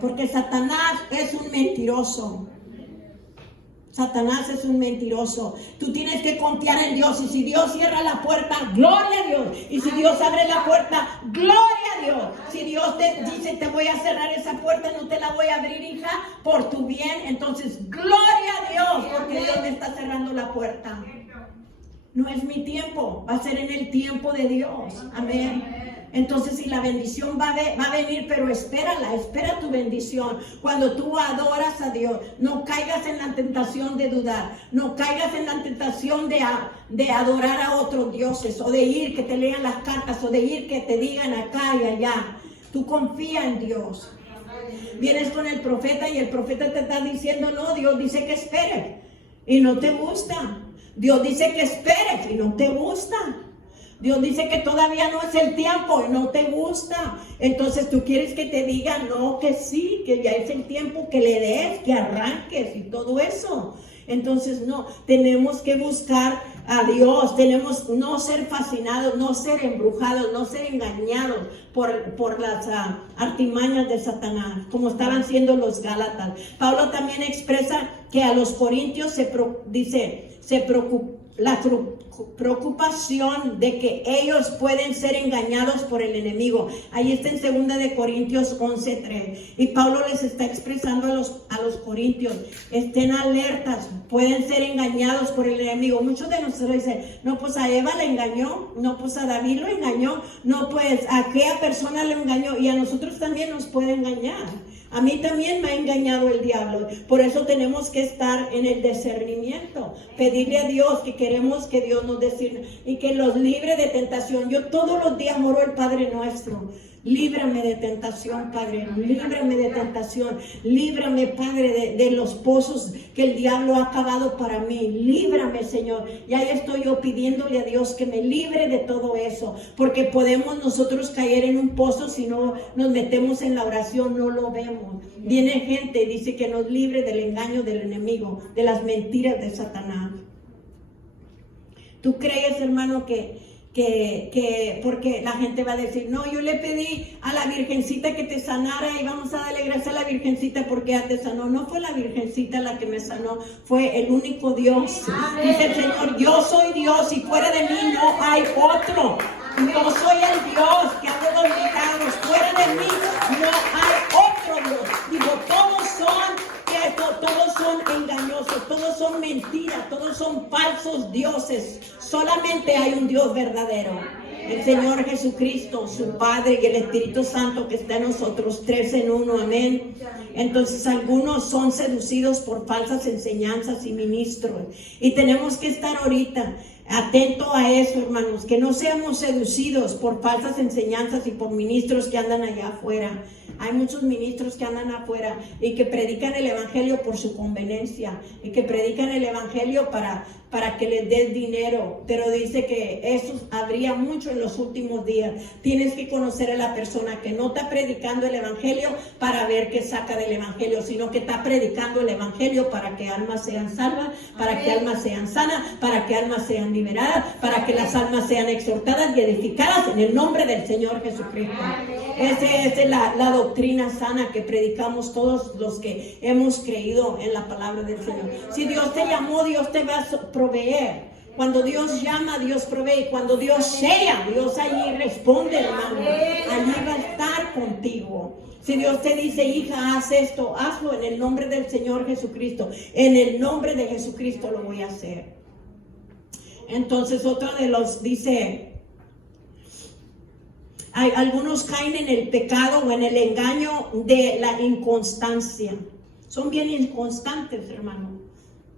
porque Satanás es un mentiroso. Satanás es un mentiroso. Tú tienes que confiar en Dios, y si Dios cierra la puerta, gloria a Dios. Y si Dios abre la puerta, gloria a Dios. Si Dios te dice, te voy a cerrar esa puerta, no te la voy a abrir, hija, por tu bien, entonces gloria a Dios, porque Dios me está cerrando la puerta. No es mi tiempo, va a ser en el tiempo de Dios. Amén. Entonces, si la bendición va a venir, pero espérala, espera tu bendición. Cuando tú adoras a Dios, no caigas en la tentación de dudar, no caigas en la tentación de adorar a otros dioses, o de ir que te lean las cartas, o de ir que te digan acá y allá. Tú confía en Dios. Vienes con el profeta y el profeta te está diciendo, no, Dios dice que esperes y no te gusta. Dios dice que esperes y no te gusta. Dios dice que todavía no es el tiempo y no te gusta. Entonces tú quieres que te diga, no, que sí, que ya es el tiempo, que le des, que arranques y todo eso. Entonces no, tenemos que buscar a Dios, tenemos no ser fascinados, no ser embrujados, no ser engañados por las artimañas de Satanás, como estaban siendo los Gálatas. Pablo también expresa que a los corintios la preocupación de que ellos pueden ser engañados por el enemigo. Ahí está en 2 de Corintios 11:3. Y Pablo les está expresando a los corintios, estén alertas, pueden ser engañados por el enemigo. Muchos de nosotros dicen, no, pues a Eva le engañó, no, pues a David lo engañó, no, pues a aquella persona le engañó, y a nosotros también nos puede engañar. A mí también me ha engañado el diablo. Por eso tenemos que estar en el discernimiento. Pedirle a Dios que queremos que Dios nos discierna y que los libre de tentación. Yo todos los días oro el Padre Nuestro. Líbrame de tentación, Padre. Líbrame de tentación. Líbrame, Padre, de los pozos que el diablo ha cavado para mí. Líbrame, Señor. Y ahí estoy yo pidiéndole a Dios que me libre de todo eso. Porque podemos nosotros caer en un pozo si no nos metemos en la oración, no lo vemos. Viene gente y dice que nos libre del engaño del enemigo, de las mentiras de Satanás. ¿Tú crees, hermano, que porque la gente va a decir, no, yo le pedí a la Virgencita que te sanara y vamos a darle gracias a la Virgencita porque ya te sanó? No fue la Virgencita la que me sanó, fue el único Dios. Dice el Señor, yo soy Dios y fuera de mí no hay otro. Yo soy el Dios que hace los milagros, fuera de mí no hay otro Dios. Digo, todos son engañosos, todos son mentiras, todos son falsos dioses. Solamente hay un Dios verdadero, el Señor Jesucristo, su Padre y el Espíritu Santo que está en nosotros, 3 en 1, amén. Entonces algunos son seducidos por falsas enseñanzas y ministros, y tenemos que estar ahorita atento a eso, hermanos, que no seamos seducidos por falsas enseñanzas y por ministros que andan allá afuera. Hay muchos ministros que andan afuera y que predican el evangelio por su conveniencia y que predican el evangelio para que les des dinero, pero dice que eso habría mucho en los últimos días. Tienes que conocer a la persona que no está predicando el evangelio para ver qué saca del evangelio, sino que está predicando el evangelio para que almas sean salvas, para que almas sean sanas, para que almas sean liberadas, para que las almas sean exhortadas y edificadas en el nombre del Señor Jesucristo. Esa es la doctrina sana que predicamos todos los que hemos creído en la palabra del Señor. Si Dios te llamó, Dios te va a proveer. Cuando Dios llama, Dios provee. Cuando Dios sea, Dios allí responde, hermano. Allí va a estar contigo. Si Dios te dice, hija, haz esto, hazlo en el nombre del Señor Jesucristo. En el nombre de Jesucristo lo voy a hacer. Entonces otro de los dice, algunos caen en el pecado o en el engaño de la inconstancia. Son bien inconstantes, hermano.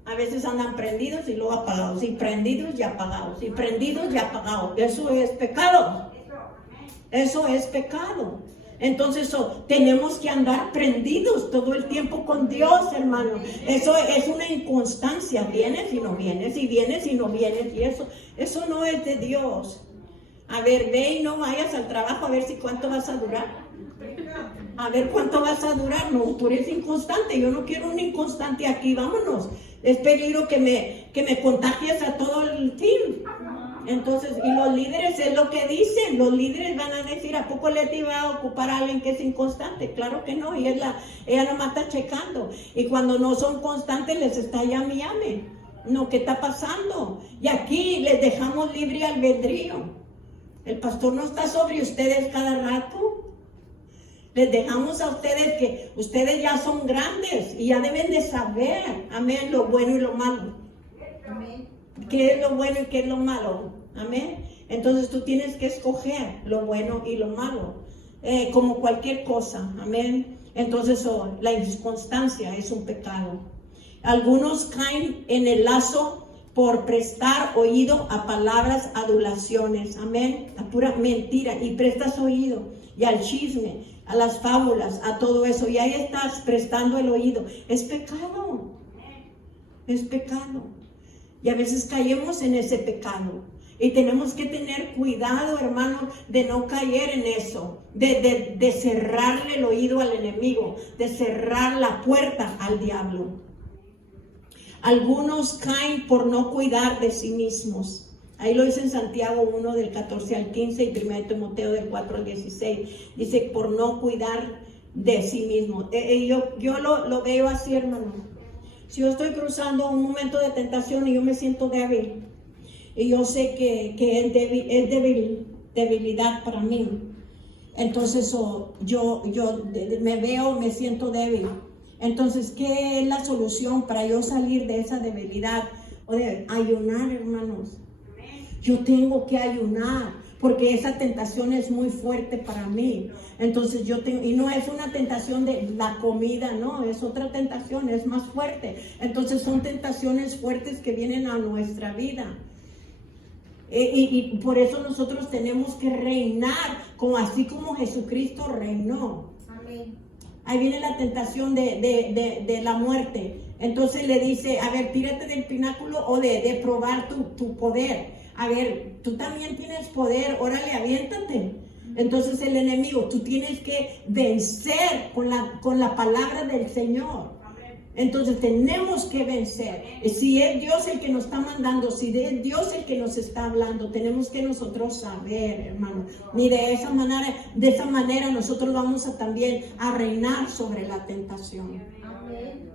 A veces andan prendidos y luego apagados, y prendidos y apagados, y prendidos y apagados. Eso es pecado. Eso es pecado. Entonces tenemos que andar prendidos todo el tiempo con Dios, hermano. Eso es una inconstancia. Vienes y no vienes, y vienes y no vienes, y eso no es de Dios. A ver, ve y no vayas al trabajo a ver si cuánto vas a durar. A ver cuánto vas a durar. No, tú eres inconstante. Yo no quiero un inconstante aquí. Vámonos. Es peligro que me contagies a todo el team. Entonces, y los líderes es lo que dicen. Los líderes van a decir, ¿a poco Leti va a ocupar a alguien que es inconstante? Claro que no. Y ella nomás está checando. Y cuando no son constantes, les está llame. No, ¿qué está pasando? Y aquí les dejamos libre albedrío. El pastor no está sobre ustedes cada rato. Les dejamos a ustedes que ustedes ya son grandes y ya deben de saber, amén, lo bueno y lo malo. Amén. ¿Qué es lo bueno y qué es lo malo? Amén. Entonces tú tienes que escoger lo bueno y lo malo, como cualquier cosa, amén. Entonces la inconstancia es un pecado. Algunos caen en el lazo por prestar oído a palabras adulaciones, amén, a pura mentira, y prestas oído, y al chisme, a las fábulas, a todo eso, y ahí estás prestando el oído. Es pecado, es pecado, y a veces caemos en ese pecado, y tenemos que tener cuidado, hermano, de no caer en eso, de cerrarle el oído al enemigo, de cerrar la puerta al diablo. Algunos caen por no cuidar de sí mismos. Ahí lo dice en Santiago 1 del 14 al 15 y 1 Timoteo del 4 al 16. Dice por no cuidar de sí mismo. Yo lo veo así, hermano. Si yo estoy cruzando un momento de tentación y yo me siento débil, y yo sé que es debilidad para mí, entonces yo me siento débil. Entonces, ¿qué es la solución para yo salir de esa debilidad? O de ayunar, hermanos. Yo tengo que ayunar, porque esa tentación es muy fuerte para mí. Entonces y no es una tentación de la comida, no, es otra tentación, es más fuerte. Entonces son tentaciones fuertes que vienen a nuestra vida. Y por eso nosotros tenemos que reinar, así como Jesucristo reinó. Amén. Ahí viene la tentación de la muerte. Entonces le dice, a ver, tírate del pináculo o de probar tu poder. A ver, tú también tienes poder, órale, aviéntate. Entonces el enemigo, tú tienes que vencer con la palabra del Señor. Entonces tenemos que vencer. Si es Dios el que nos está mandando, si es Dios el que nos está hablando, tenemos que nosotros saber, hermano. Ni de esa manera nosotros vamos también a reinar sobre la tentación. Amén.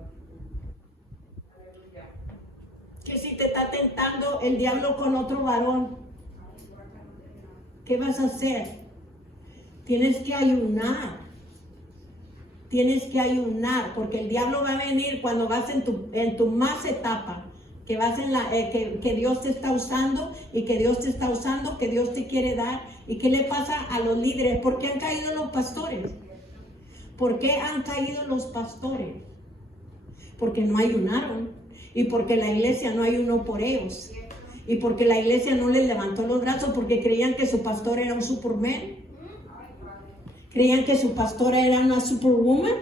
Que si te está tentando el diablo con otro varón, ¿qué vas a hacer? Tienes que ayunar. Tienes que ayunar, porque el diablo va a venir cuando vas en tu más etapa, que vas que Dios te está usando y que Dios te está usando, que Dios te quiere dar. ¿Y qué le pasa a los líderes? ¿Por qué han caído los pastores? ¿Por qué han caído los pastores? Porque no ayunaron, y porque la iglesia no ayunó por ellos, y porque la iglesia no les levantó los brazos, porque creían que su pastor era un superman. Creían que su pastora era una superwoman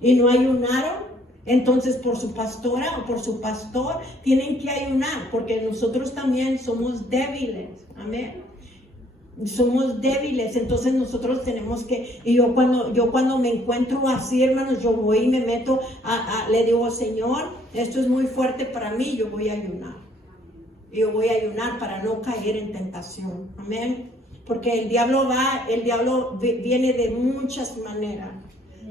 y no ayunaron. Entonces por su pastora o por su pastor tienen que ayunar, porque nosotros también somos débiles. Amén. Somos débiles, entonces nosotros tenemos que, y yo cuando me encuentro así, hermanos, yo voy y me meto, le digo, Señor, esto es muy fuerte para mí, yo voy a ayunar. Yo voy a ayunar para no caer en tentación. Amén. Porque el diablo viene de muchas maneras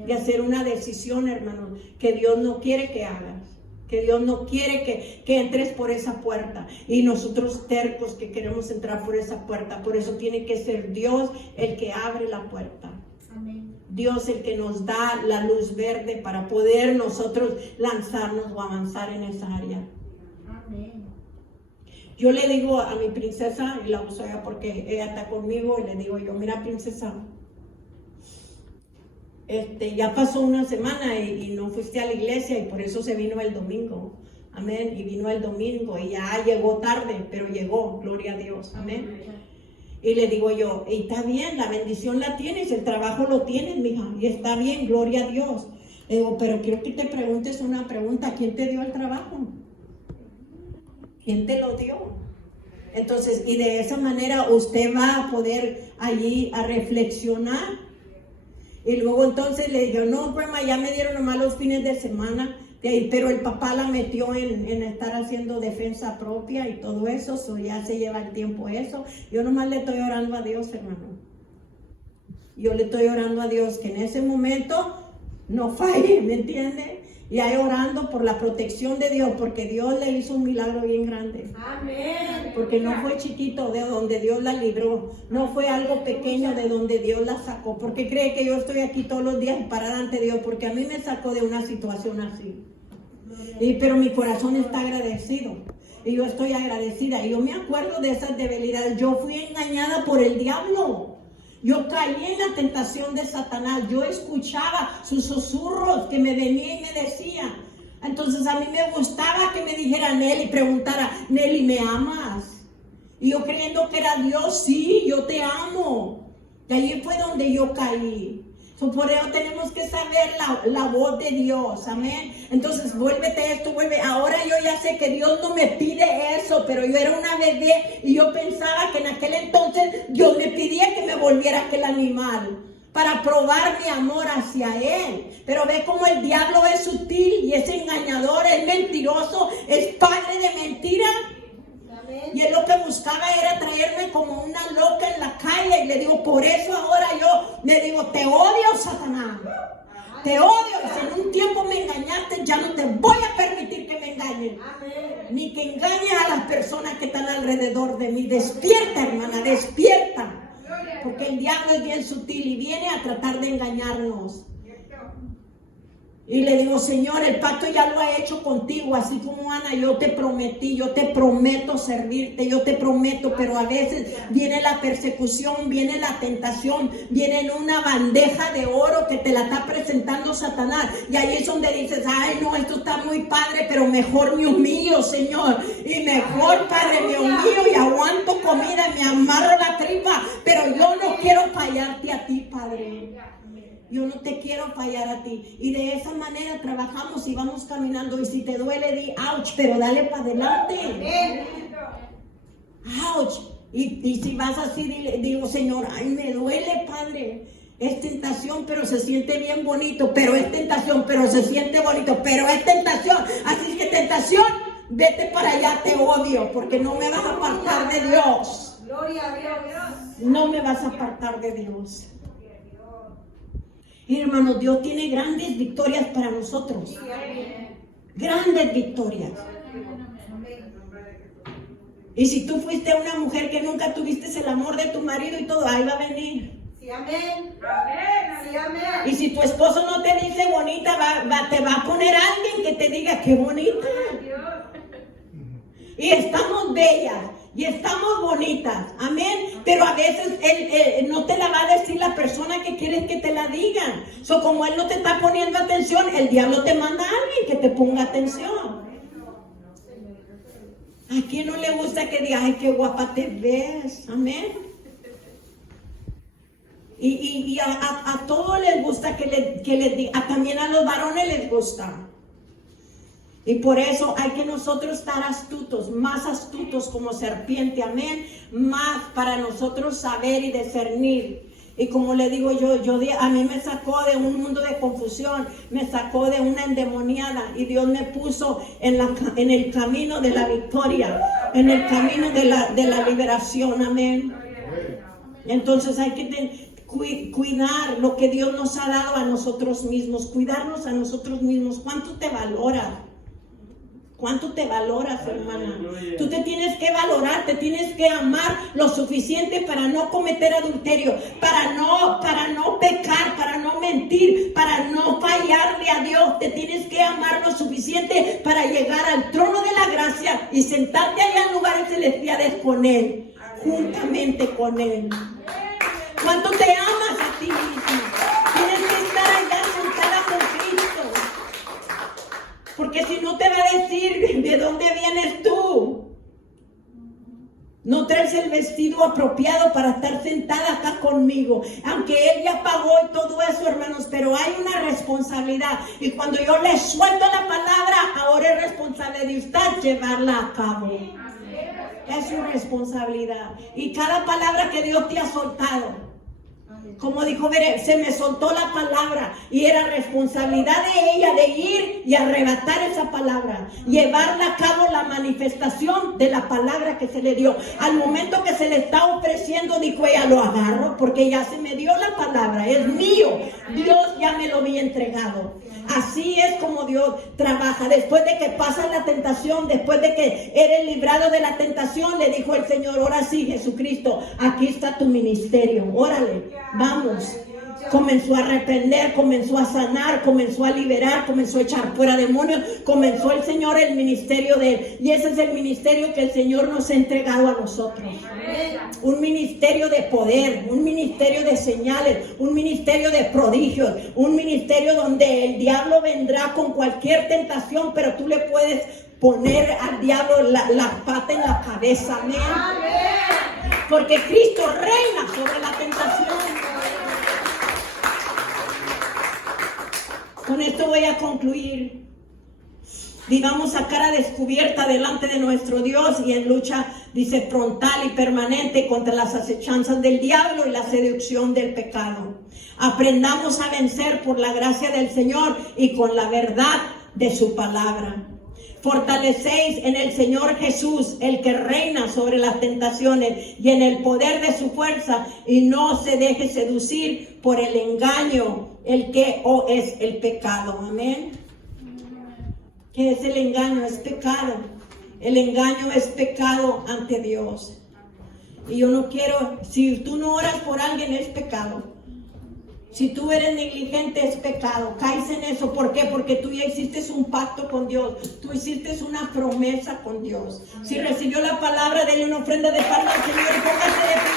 de hacer una decisión, hermano, que Dios no quiere que hagas, que Dios no quiere que entres por esa puerta. Y nosotros tercos que queremos entrar por esa puerta, por eso tiene que ser Dios el que abre la puerta. Amén. Dios el que nos da la luz verde para poder nosotros lanzarnos o avanzar en esa área. Amén. Yo le digo a mi princesa, y la uso ella porque ella está conmigo, y le digo yo, mira princesa, ya pasó una semana y no fuiste a la iglesia, y por eso se vino el domingo. Amén. Y vino el domingo y ya llegó tarde, pero llegó, gloria a Dios. Amén. Y le digo yo, y está bien, la bendición la tienes, el trabajo lo tienes, mija, y está bien, gloria a Dios. Le digo, pero quiero que te preguntes una pregunta, ¿quién te dio el trabajo? ¿Quién te lo dio? Entonces, y de esa manera usted va a poder allí a reflexionar. Y luego entonces le digo, no, grandma, ya me dieron nomás los fines de semana, pero el papá la metió en estar haciendo defensa propia y todo eso, ya se lleva el tiempo eso. Yo nomás le estoy orando a Dios, hermano. Yo le estoy orando a Dios que en ese momento no falle, ¿me entiende? Y ahí orando por la protección de Dios, porque Dios le hizo un milagro bien grande. Amén. Porque no fue chiquito de donde Dios la libró, no fue algo pequeño de donde Dios la sacó. Porque cree que yo estoy aquí todos los días parada ante Dios, porque a mí me sacó de una situación así. Pero mi corazón está agradecido. Y yo estoy agradecida. Y yo me acuerdo de esas debilidades. Yo fui engañada por el diablo. Yo caí en la tentación de Satanás. Yo escuchaba sus susurros que me venían y me decían. Entonces a mí me gustaba que me dijera Nelly, preguntara, Nelly, ¿me amas? Y yo creyendo que era Dios, sí, yo te amo. Y ahí fue donde yo caí. Por eso tenemos que saber la voz de Dios, amén. Entonces, vuélvete esto, vuelve. Ahora yo ya sé que Dios no me pide eso, pero yo era una bebé y yo pensaba que en aquel entonces Dios me pedía que me volviera aquel animal para probar mi amor hacia Él. Pero ve cómo el diablo es sutil y es engañador, es mentiroso, es padre de mentira. Y él lo que buscaba era traerme como una loca en la calle. Y le digo, por eso ahora yo le digo, te odio, Satanás. Te odio. Y si en un tiempo me engañaste, ya no te voy a permitir que me engañen. Ni que engañes a las personas que están alrededor de mí. Despierta, hermana, despierta. Porque el diablo es bien sutil y viene a tratar de engañarnos. Y le digo, Señor, el pacto ya lo ha hecho contigo, así como Ana, yo te prometí, yo te prometo servirte, yo te prometo, pero a veces viene la persecución, viene la tentación, viene en una bandeja de oro que te la está presentando Satanás. Y ahí es donde dices, ay no, esto está muy padre, pero mejor me humillo, Señor. Y mejor, Padre, me humillo y aguanto comida, me amarro la tripa, pero yo no quiero fallarte a ti, Padre. Yo no te quiero fallar a ti. Y de esa manera trabajamos y vamos caminando. Y si te duele, di ouch, pero dale para adelante. Ouch. Y si vas así, digo, Señor, ay, me duele, Padre. Es tentación, pero se siente bien bonito. Pero es tentación, pero se siente bonito. Pero es tentación. Así que tentación, vete para allá, te odio. Porque no me vas a apartar de Dios. Gloria a Dios. No me vas a apartar de Dios. Hermanos, Dios tiene grandes victorias para nosotros. Grandes victorias. Y si tú fuiste una mujer que nunca tuviste el amor de tu marido y todo, ahí va a venir. Sí, amén. Sí, amén. Y si tu esposo no te dice bonita, te va a poner alguien que te diga qué bonita. Y estamos bellas. Y estamos bonitas, amén. Pero a veces él no te la va a decir la persona que quieres que te la digan. Como él no te está poniendo atención, el diablo te manda a alguien que te ponga atención. ¿A quién no le gusta que diga, ay, qué guapa te ves? Amén. Y a todos les gusta que les diga, también a los varones les gusta. Y por eso hay que nosotros estar astutos, más astutos como serpiente, amén, más para nosotros saber y discernir. Y como le digo yo a mí me sacó de un mundo de confusión, me sacó de una endemoniada y Dios me puso en el camino de la victoria, en el camino de la liberación, amén. Entonces hay que cuidar lo que Dios nos ha dado a nosotros mismos, cuidarnos a nosotros mismos. ¿Cuánto te valoras? ¿Cuánto te valoras, hermana? Tú te tienes que valorar, te tienes que amar lo suficiente para no cometer adulterio, para no pecar, para no mentir, para no fallarle a Dios. Te tienes que amar lo suficiente para llegar al trono de la gracia y sentarte allá en lugares celestiales con Él, juntamente con Él. ¿Cuánto te amas a ti misma? Tienes que estar allá sentada con Cristo. Porque si no te va a decir de dónde vienes tú. No traes el vestido apropiado para estar sentada acá conmigo. Aunque Él ya pagó y todo eso, hermanos, pero hay una responsabilidad. Y cuando yo le suelto la palabra, ahora es responsable de usted llevarla a cabo. Es su responsabilidad. Y cada palabra que Dios te ha soltado, como dijo Veré, se me soltó la palabra y era responsabilidad de ella de ir y arrebatar esa palabra, llevarla a cabo la manifestación de la palabra que se le dio. Al momento que se le está ofreciendo, dijo ella, lo agarro porque ya se me dio la palabra, es mío, Dios ya me lo había entregado. Así es como Dios trabaja. Después de que pasa la tentación, después de que eres librado de la tentación, le dijo el Señor, ahora sí, Jesucristo, aquí está tu ministerio, órale, vamos. comenzó a arrepender, comenzó a sanar, comenzó a liberar, comenzó a echar fuera demonios, comenzó el Señor el ministerio de Él. Y ese es el ministerio que el Señor nos ha entregado a nosotros. Un ministerio de poder, un ministerio de señales, un ministerio de prodigios, un ministerio donde el diablo vendrá con cualquier tentación, pero tú le puedes poner al diablo la pata en la cabeza. Amén. Porque Cristo reina sobre la tentación. Con esto voy a concluir. Vivamos a cara descubierta delante de nuestro Dios y en lucha, dice, frontal y permanente contra las acechanzas del diablo y la seducción del pecado. Aprendamos a vencer por la gracia del Señor y con la verdad de su palabra. Fortalecéis en el Señor Jesús, el que reina sobre las tentaciones, y en el poder de su fuerza, y no se deje seducir por el engaño, el que es el pecado. Amén. ¿Qué es el engaño? Es pecado. El engaño es pecado ante Dios. Y yo no quiero, si tú no oras por alguien, es pecado. Si tú eres negligente, es pecado. Caes en eso. ¿Por qué? Porque tú ya hiciste un pacto con Dios. Tú hiciste una promesa con Dios. Si recibió la palabra, denle una ofrenda de palma al Señor y póngase de pie.